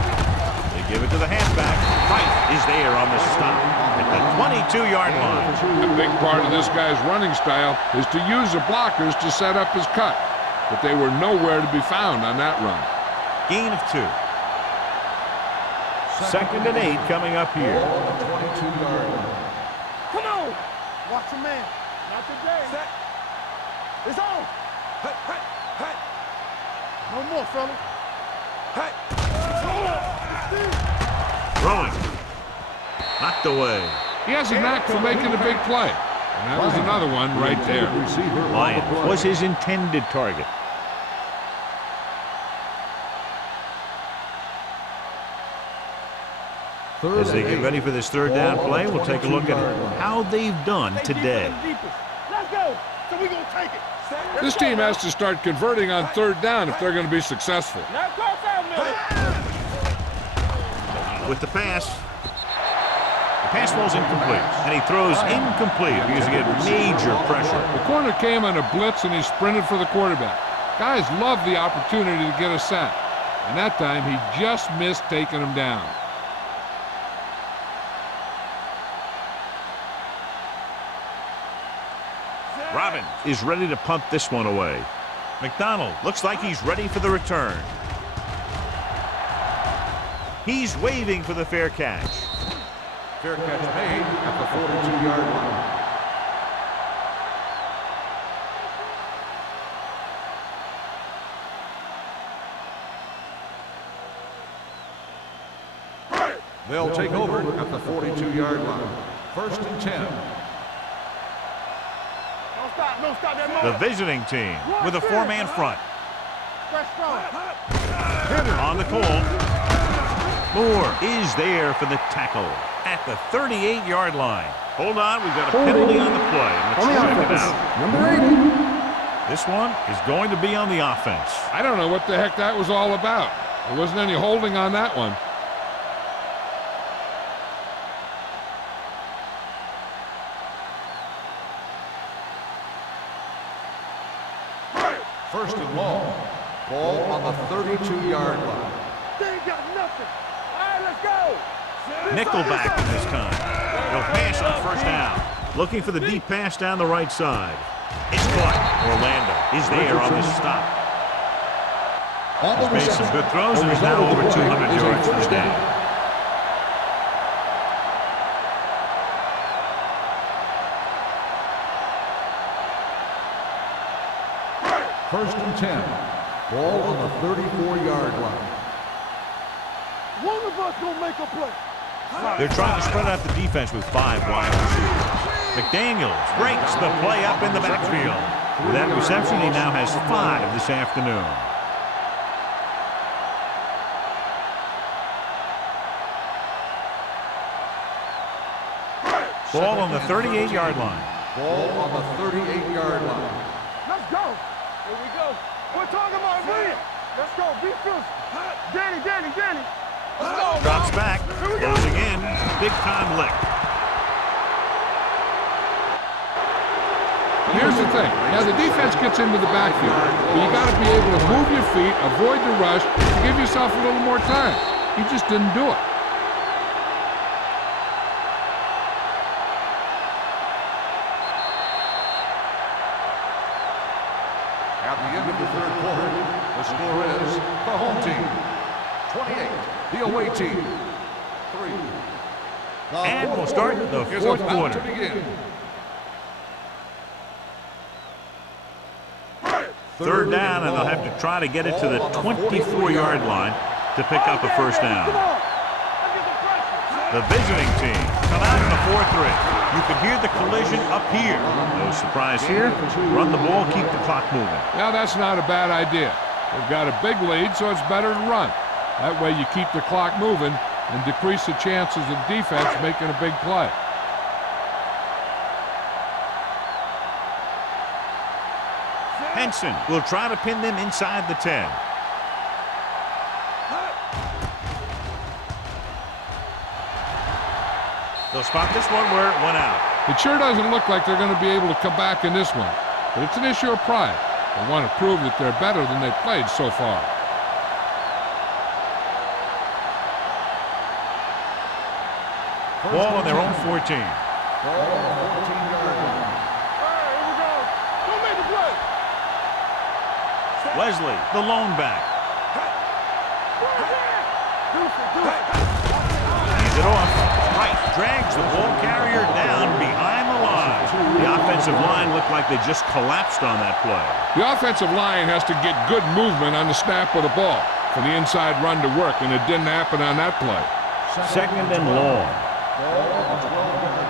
They give it to the halfback. Fight is there on the stop at the 22-yard line. A big part of this guy's running style is to use the blockers to set up his cut, but they were nowhere to be found on that run. Gain of 2. Second and 8 coming up here. Ball on the 22-yard line. Come on. Watch your man. Not today. Set. It's on. Hey, hey, hey. No more, fella. Hey. Throwing. Knocked away. He has a knack for making a big play, and that was another one right there. Lyons was his intended target. As they get ready for this third down play, we'll take a look at how they've done today. Let's go. So we're going to take it. This team has to start converting on third down if they're going to be successful. Now cross out, Miller. With the pass. The pass falls incomplete, and he throws incomplete because he had major pressure. The corner came on a blitz, and he sprinted for the quarterback. Guys love the opportunity to get a sack, and that time he just missed taking him down. Robbins is ready to punt this one away. McDonald looks like he's ready for the return. He's waving for the fair catch. Fair catch made at the 42-yard line. They'll take over at the 42-yard line. First and 10. Don't stop that The motor. visiting team with a 4-man front. Press strong. On the call. Moore is there for the tackle at the 38-yard line. Hold on, we've got a penalty on the play. On the Let's check it offense, out. number 80. This one is going to be on the offense. I don't know what the heck that was all about. There wasn't any holding on that one. First and long. Ball on the 32-yard line. They ain't got nothing. All right, let's go. Nickelback this time. They'll pass on first down. Looking for the deep pass down the right side. It's caught. Orlando is there on the stop. On the He's made some reception, good throws the and is result now of the over play 200 is a yards for the first day. down. First and 10. Ball on the 34-yard line. One of us gonna make a play. They're trying to spread out the defense with 5 wide receivers. McDaniels breaks the play up in the backfield. With that reception, he now has 5 this afternoon. Ball on the 38-yard line. Ball on the 38-yard line. Let's go. Here we go. We're talking about winning. Let's go. Be fierce. Danny. Let's go. Drops back, closing in, big-time lick. Here's the thing. Now, the defense gets into the backfield, but you got to be able to move your feet, avoid the rush, to give yourself a little more time. He just didn't do it. At the end of the third quarter, the score is the home team 28, the away team 3. And we'll start the Is fourth about quarter. to begin. Third down, and they'll have to try to get it to the 24-yard line to pick up a first down. The visiting team come out in the 4-3. You can hear the collision up here. No surprise here. Run the ball, keep the clock moving. Now, that's not a bad idea. They've got a big lead, so it's better to run. That way you keep the clock moving and decrease the chances of defense making a big play. Henson will try to pin them inside the 10. They'll spot this one where it went out. It sure doesn't look like they're going to be able to come back in this one, but it's an issue of pride. They want to prove that they're better than they've played so far. Ball on their own 14. Ball on the 14-yard line. Here we go. Don't make the play. Wesley, the lone back. Leads it off. Right, drags the ball carrier down behind the line. The offensive line looked like they just collapsed on that play. The offensive line has to get good movement on the snap of the ball for the inside run to work, and it didn't happen on that play. Second and long. Ball on the 12-yard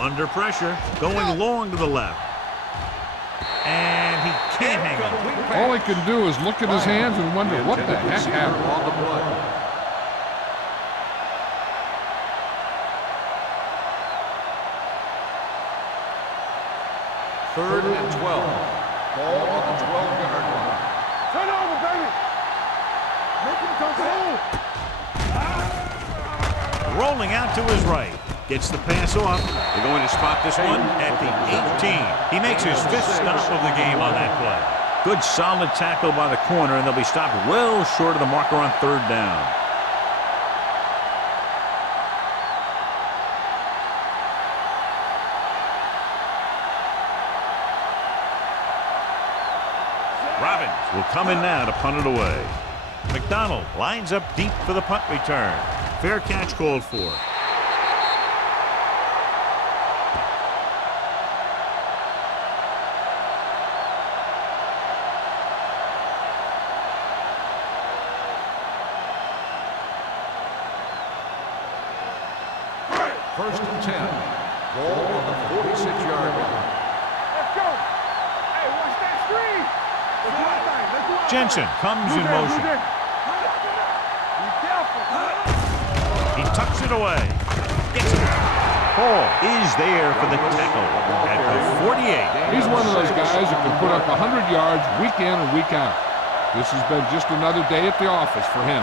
line. Under pressure, going long to the left. And he can't hang on. All he can do is look at his hands and wonder what the heck happened. On the play. Third and 12. Ball on the 12-yard line. Turn over, baby. Make him come through. Rolling out to his right. Gets the pass off. They're going to spot this one at the 18. He makes his 5th stop of the game on that play. Good solid tackle by the corner, and they'll be stopped well short of the marker on third down. Robbins will come in now to punt it away. McDonald lines up deep for the punt return. Fair catch called for. First and 10. Ball on the 46-yard line. Let's go. Hey, watch that screen. Let's do our thing. Let's do our Jensen thing. comes in Be motion. careful. He tucks it away. Gets it. Hall is there for the tackle at the 48. He's one of those guys that can put up 100 yards week in and week out. This has been just another day at the office for him.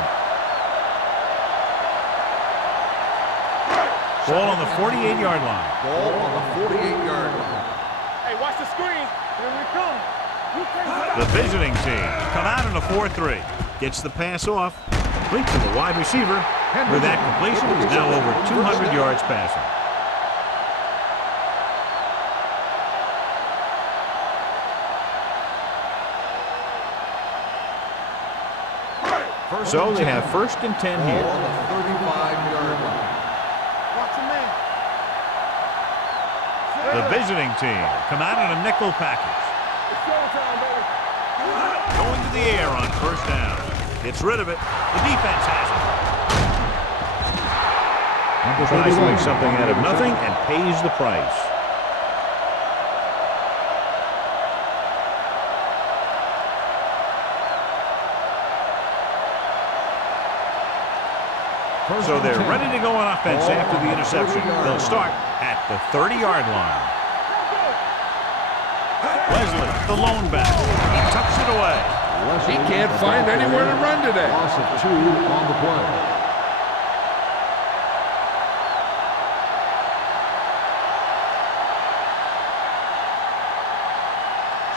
Ball on the 48-yard line. Ball on the 48-yard line. Hey, watch the screen. Here we come. You can't stop. The visiting team come out in a 4-3. Gets the pass off. Complete to the wide receiver. With that completion, he's now over 200 yards passing. So they have 1st and 10 Ball here. on the 35-yard line. Watch your man. The visiting team come out in a nickel package. It's showtime, baby. Going to the air on 1st down. Gets rid of it. The defense has it. Tries to make something out of nothing and pays the price. So they're ready to go on offense after the interception. They'll start at the 30-yard line. Leslie, the lone back. He tucks it away. He can't find anywhere to run today. Loss of 2 on the play.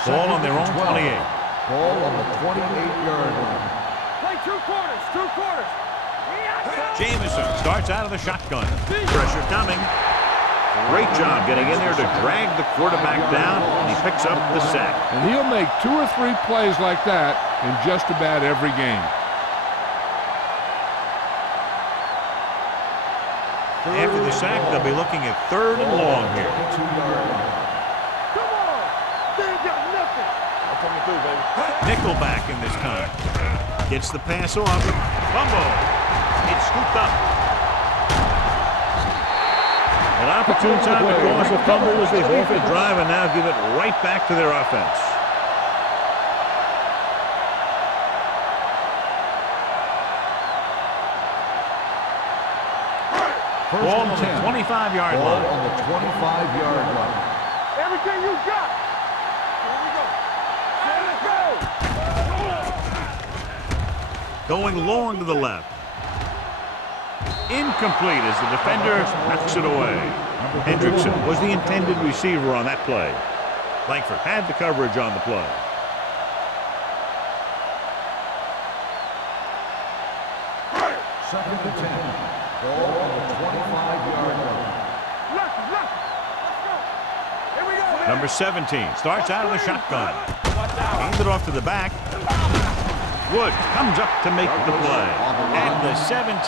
Ball on their own 28. Ball on the 28-yard line. Play 2 quarters, 2 quarters. Jameson starts out of the shotgun. Pressure coming. Great job getting in there to drag the quarterback down, and he picks up the sack. And he'll make 2 or 3 plays like that in just about every game. After the sack, they'll be looking at 3rd and long here. 22-yard line. Come on. They ain't got nothing. I'm coming through, baby. Nickelback in this time. Gets the pass off. Fumble. It's scooped up. An opportune time to cause a fumble as they forfeit drive and now give it right back to their offense. Ball on the 25-yard Ball line. on the 25-yard line. Everything you got. Here we go. Let's go. Going long to the left. Incomplete as the defender knocks it away. Hendrickson was the intended receiver on that play. Langford had the coverage on the play. Second and 10. Ball on the 25-yard line. Let's go. Here we go. Number 17 starts out of the shotgun. Hands it off to the back. Wood comes up to make the play. At the 17.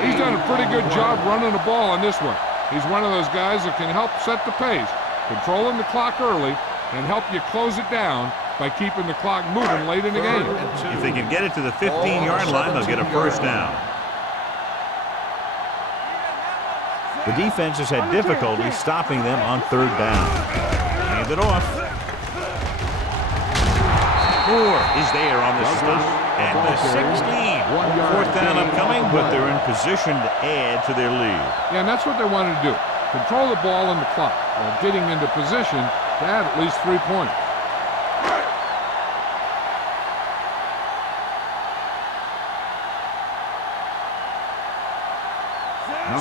He's done a pretty good job running the ball on this one. He's one of those guys that can help set the pace, controlling the clock early, and help you close it down by keeping the clock moving late in the game. If they can get it to the 15-yard line, they'll get a 1st down. The defense has had difficulty stopping them on 3rd down. Hand it off. Moore is there on the stop. And the 16. 4th down upcoming, but they're in position to add to their lead. Yeah, and that's what they wanted to do. Control the ball and the clock while getting into position to add at least 3 points.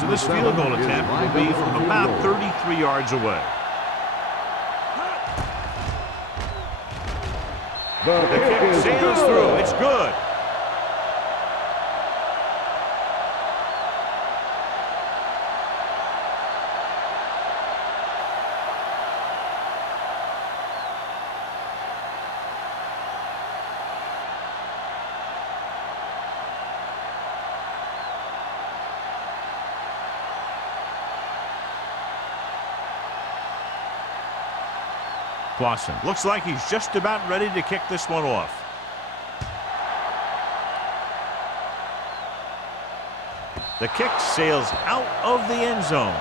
So this field goal attempt will be from about 33 yards away. The kick sails through. It's good. Clausen looks like he's just about ready to kick this one off. The kick sails out of the end zone.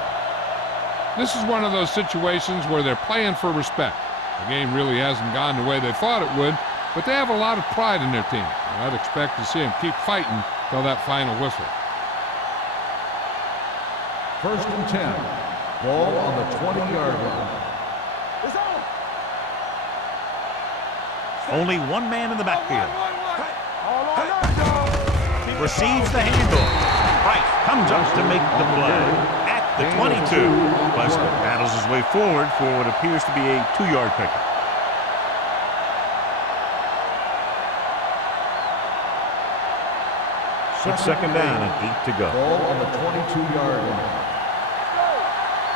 This is one of those situations where they're playing for respect. The game really hasn't gone the way they thought it would, but they have a lot of pride in their team. And I'd expect to see them keep fighting till that final whistle. 1st and 10. Ball on the 20-yard line. It's on. Only one man in the backfield. All on us, dog. Receives the handoff. Price comes up to make the play at the 22. Western battles his way forward for what appears to be a 2-yard pickup. It's 2nd down and 8 to go. Ball on the 22-yard line.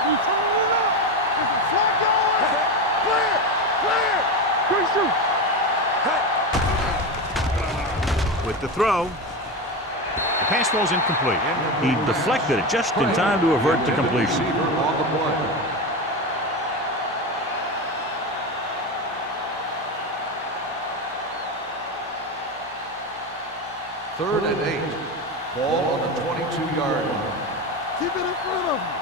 You turn it up. Is it slot going? Clear. Clear. Good shoot. with the throw. The pass falls incomplete. He deflected it just in time to avert the completion. On the play. Third and 8. Ball on the 22-yard line. Keep it in front of you.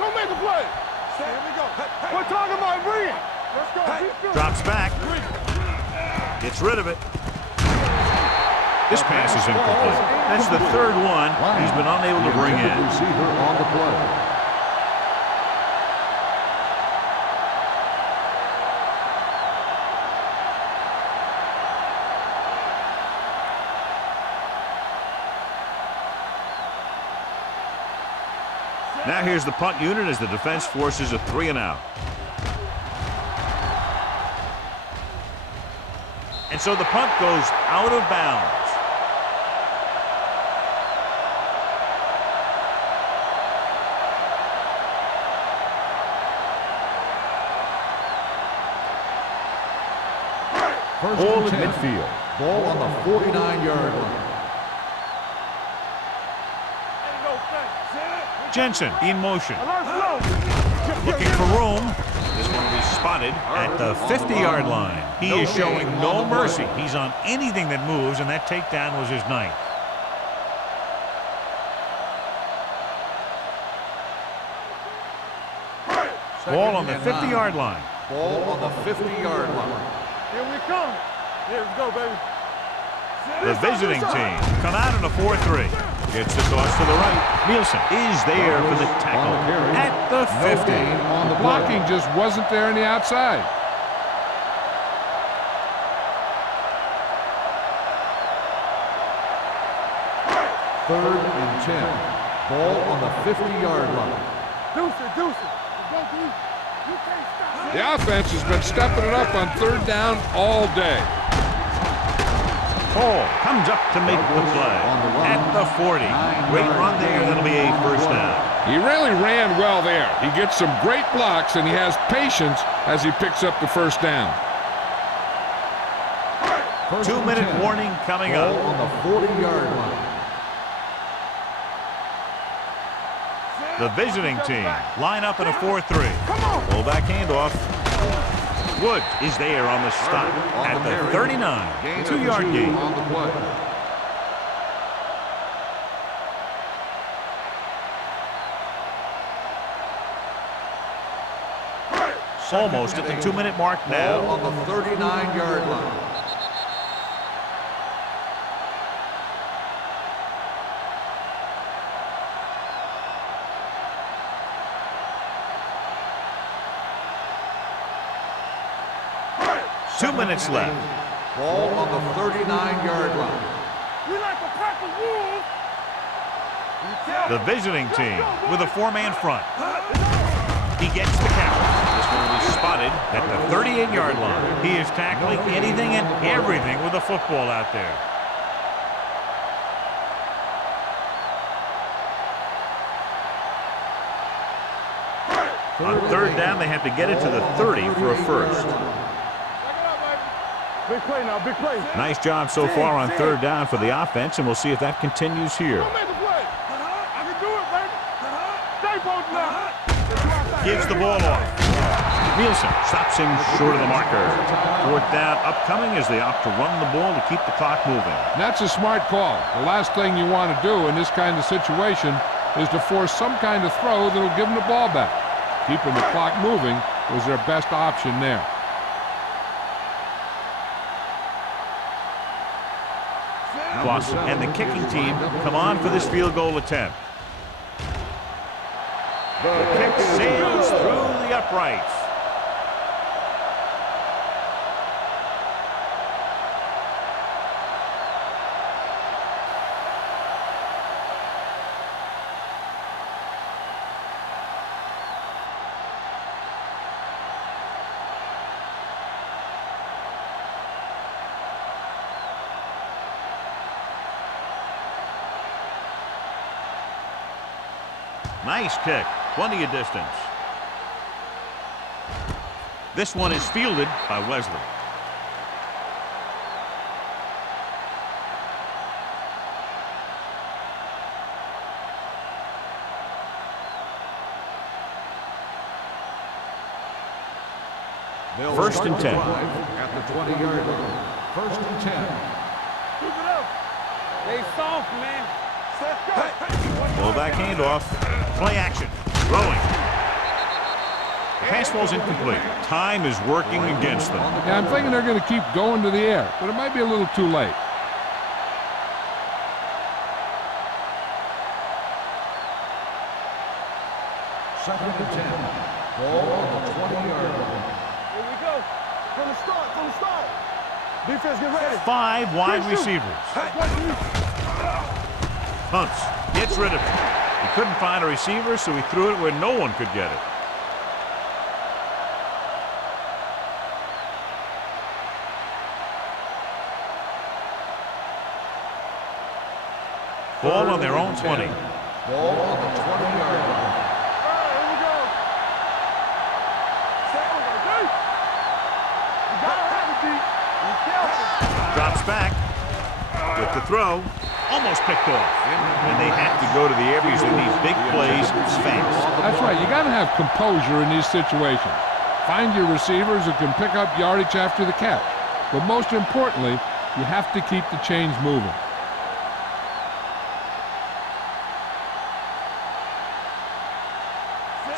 Don't make the play. Here we go. We're talking about bring it. Let's go. Keep good. Drops back. Gets rid of it. This pass is incomplete. That's the third one he's been unable to bring in. Receiver on the play. Now here's the punt unit as the defense forces a 3-and-out. And so the punt goes out of bounds. Ball at midfield. Ball on the 49-yard line. Jensen in motion. Looking for room. This one will be spotted at the 50-yard line. He is showing no mercy. He's on anything that moves, and that takedown was his ninth. Ball on the 50-yard line. Ball on the 50-yard line. Here we come. Here we go, baby. The visiting team come out in a 4-3. Gets the toss to the right. Nielsen is there for the tackle at the 50. The blocking just wasn't there on the outside. Third and 10. Ball on the 50-yard line. Deuce it. You can't stop. The offense has been stepping it up on third down all day. Hall comes up to make the play at the 40. Great run there. That'll be a first down. He really ran well there. He gets some great blocks, and he has patience as he picks up the first down. 2-minute warning coming up. Ball on the 40-yard line. The visiting team line up in a 4-3. Fullback handoff. Woods is there on the stop at the 39. 2-yard gain. On the play. Almost at the 2-minute mark now. Ball on the 39-yard line. Two minutes left. Ball on the 39-yard line. We like a pack of wolves. The visiting team with a 4-man front. He gets the count. This one will be spotted at the 38-yard line. He is tackling anything and everything with a football out there. On third down, they have to get it to the 30 for a first. Big play now, big play. Nice job so far on third down for the offense, and we'll see if that continues here. Don't make the play. I can do it, baby. Stay posted now. Gives the ball off. Nielsen stops him short of the marker. Fourth down upcoming as they opt to run the ball to keep the clock moving. That's a smart call. The last thing you want to do in this kind of situation is to force some kind of throw that'll give them the ball back. Keeping the clock moving was their best option there. Clausen and the kicking team come on for this field goal attempt. The kick sails through the uprights. Nice kick, plenty of distance. This one is fielded by Wesley. They'll First start and the 10. drive at the 20-yard line. First and 10. Keep it up. They soft, man. Fullback handoff. Play action. Throwing. The pass falls incomplete. Time is working against them. Yeah, I'm thinking they're going to keep going to the air, but it might be a little too late. Second and 10. Ball on the 20-yard line. Here we go. From the start, from the start. Defense, get ready. 5 wide receivers. Hunts. Gets rid of it. He couldn't find a receiver, so he threw it where no one could get it. Ball on their own 20. Ball on the 20-yard line. Here we go. You gotta have it, D. Be careful. Drops back. With the throw. Almost picked off. And they have to go to the air because they need big plays fast. That's right. You got to have composure in these situations. Find your receivers who can pick up yardage after the catch. But most importantly, you have to keep the chains moving.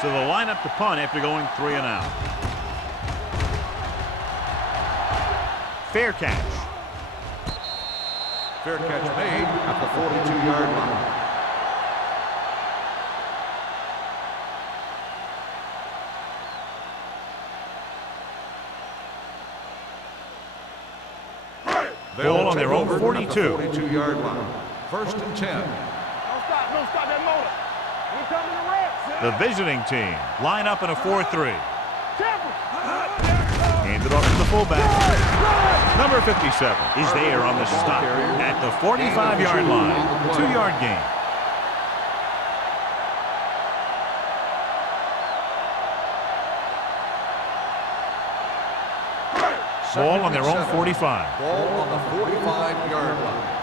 So they'll line up to punt after going 3 and out. Fair catch. Fair catch made at the 42-yard line. Ball on their own Take over 42. at the 42-yard line. First and 10. Don't stop that motor. We're coming to rest. The visiting team line up in a 4-3. Careful. Handed off to the fullback. Number 57 is there on the stop at the 45-yard line. 2-yard gain. Ball on their own 45. Ball on the 45-yard line.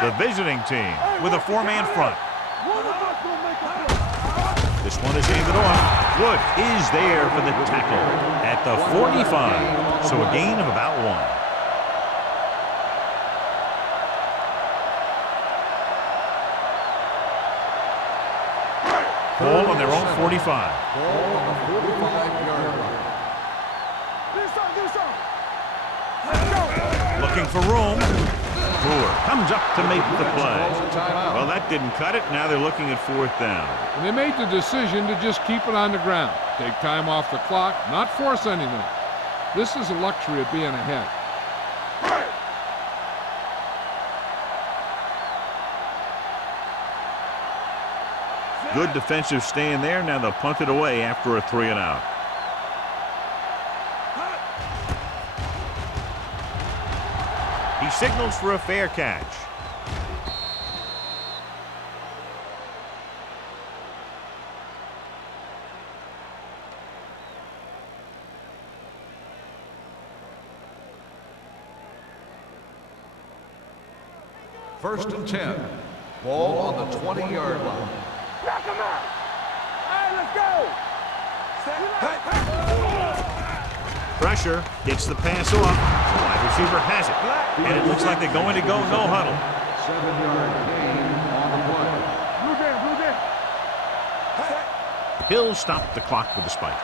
The visiting team with a 4-man front. One of us gonna make a play. This one is handed off. Wood is there for the tackle at the 45. So a gain of about 1. Ball on their own 45. Ball on the 45-yard line. Do something. Looking for room. Brewer comes up to make the play. Calls a timeout. Well, that didn't cut it. Now they're looking at 4th down. And they made the decision to just keep it on the ground. Take time off the clock, not force anything. This is a luxury of being ahead. Good defensive stand there. Now they'll punt it away after a 3 and out. He signals for a fair catch. First and 10. Ball on the 20-yard line. Knock him out. All right, let's go. Pressure gets the pass off. The wide receiver has it. And it looks like they're going to go no huddle. 7-yard gain on the play. Blue down. Hill stopped the clock with a spike.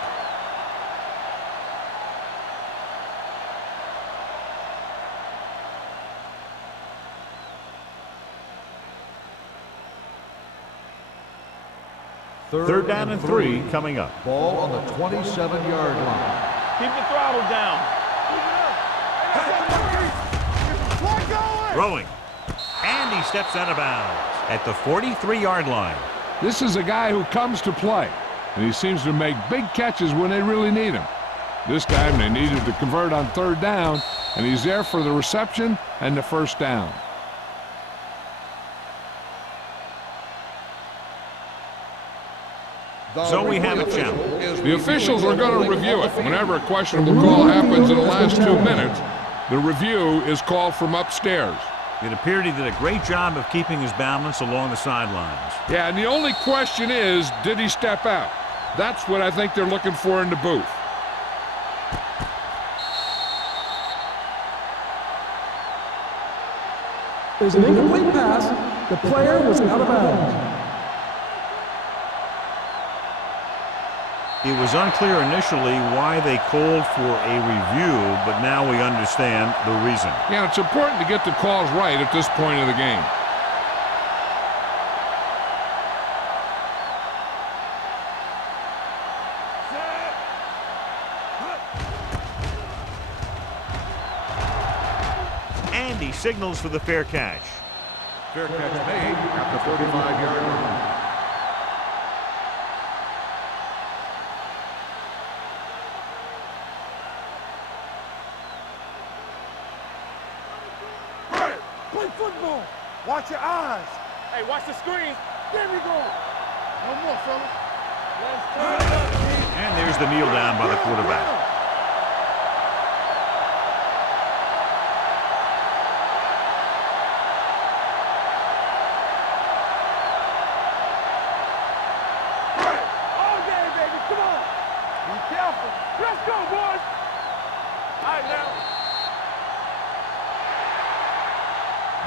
Third down and 3 coming up. Ball on the 27-yard line. Keep the throttle down. Keep going. Throwing. And he steps out of bounds at the 43-yard line. This is a guy who comes to play, and he seems to make big catches when they really need him. This time they needed to convert on 3rd down, and he's there for the reception and the 1st down. So we have a challenge. The officials are going to review it. Whenever a questionable call happens in the last 2 minutes, the review is called from upstairs. It appeared he did a great job of keeping his balance along the sidelines. Yeah, and the only question is, did he step out? That's what I think they're looking for in the booth. There's an incomplete pass. The player was out of bounds. It was unclear initially why they called for a review, but now we understand the reason. Yeah, it's important to get the calls right at this point of the game. And he signals for the fair catch. Fair catch made at the 35-yard line. Play football. Watch your eyes. Hey, watch the screen. There we go. No more, fellas. Let's turn it up, team. And there's the kneel down by the quarterback. All day, baby. Come on. Be careful. Let's go, boys. All right, now.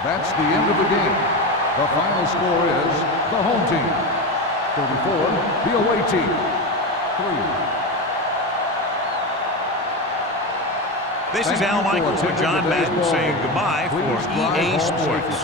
That's the end of the game. The final score is the home team 34, the away team 3. This is Al Michaels with John Madden saying goodbye for EA Sports.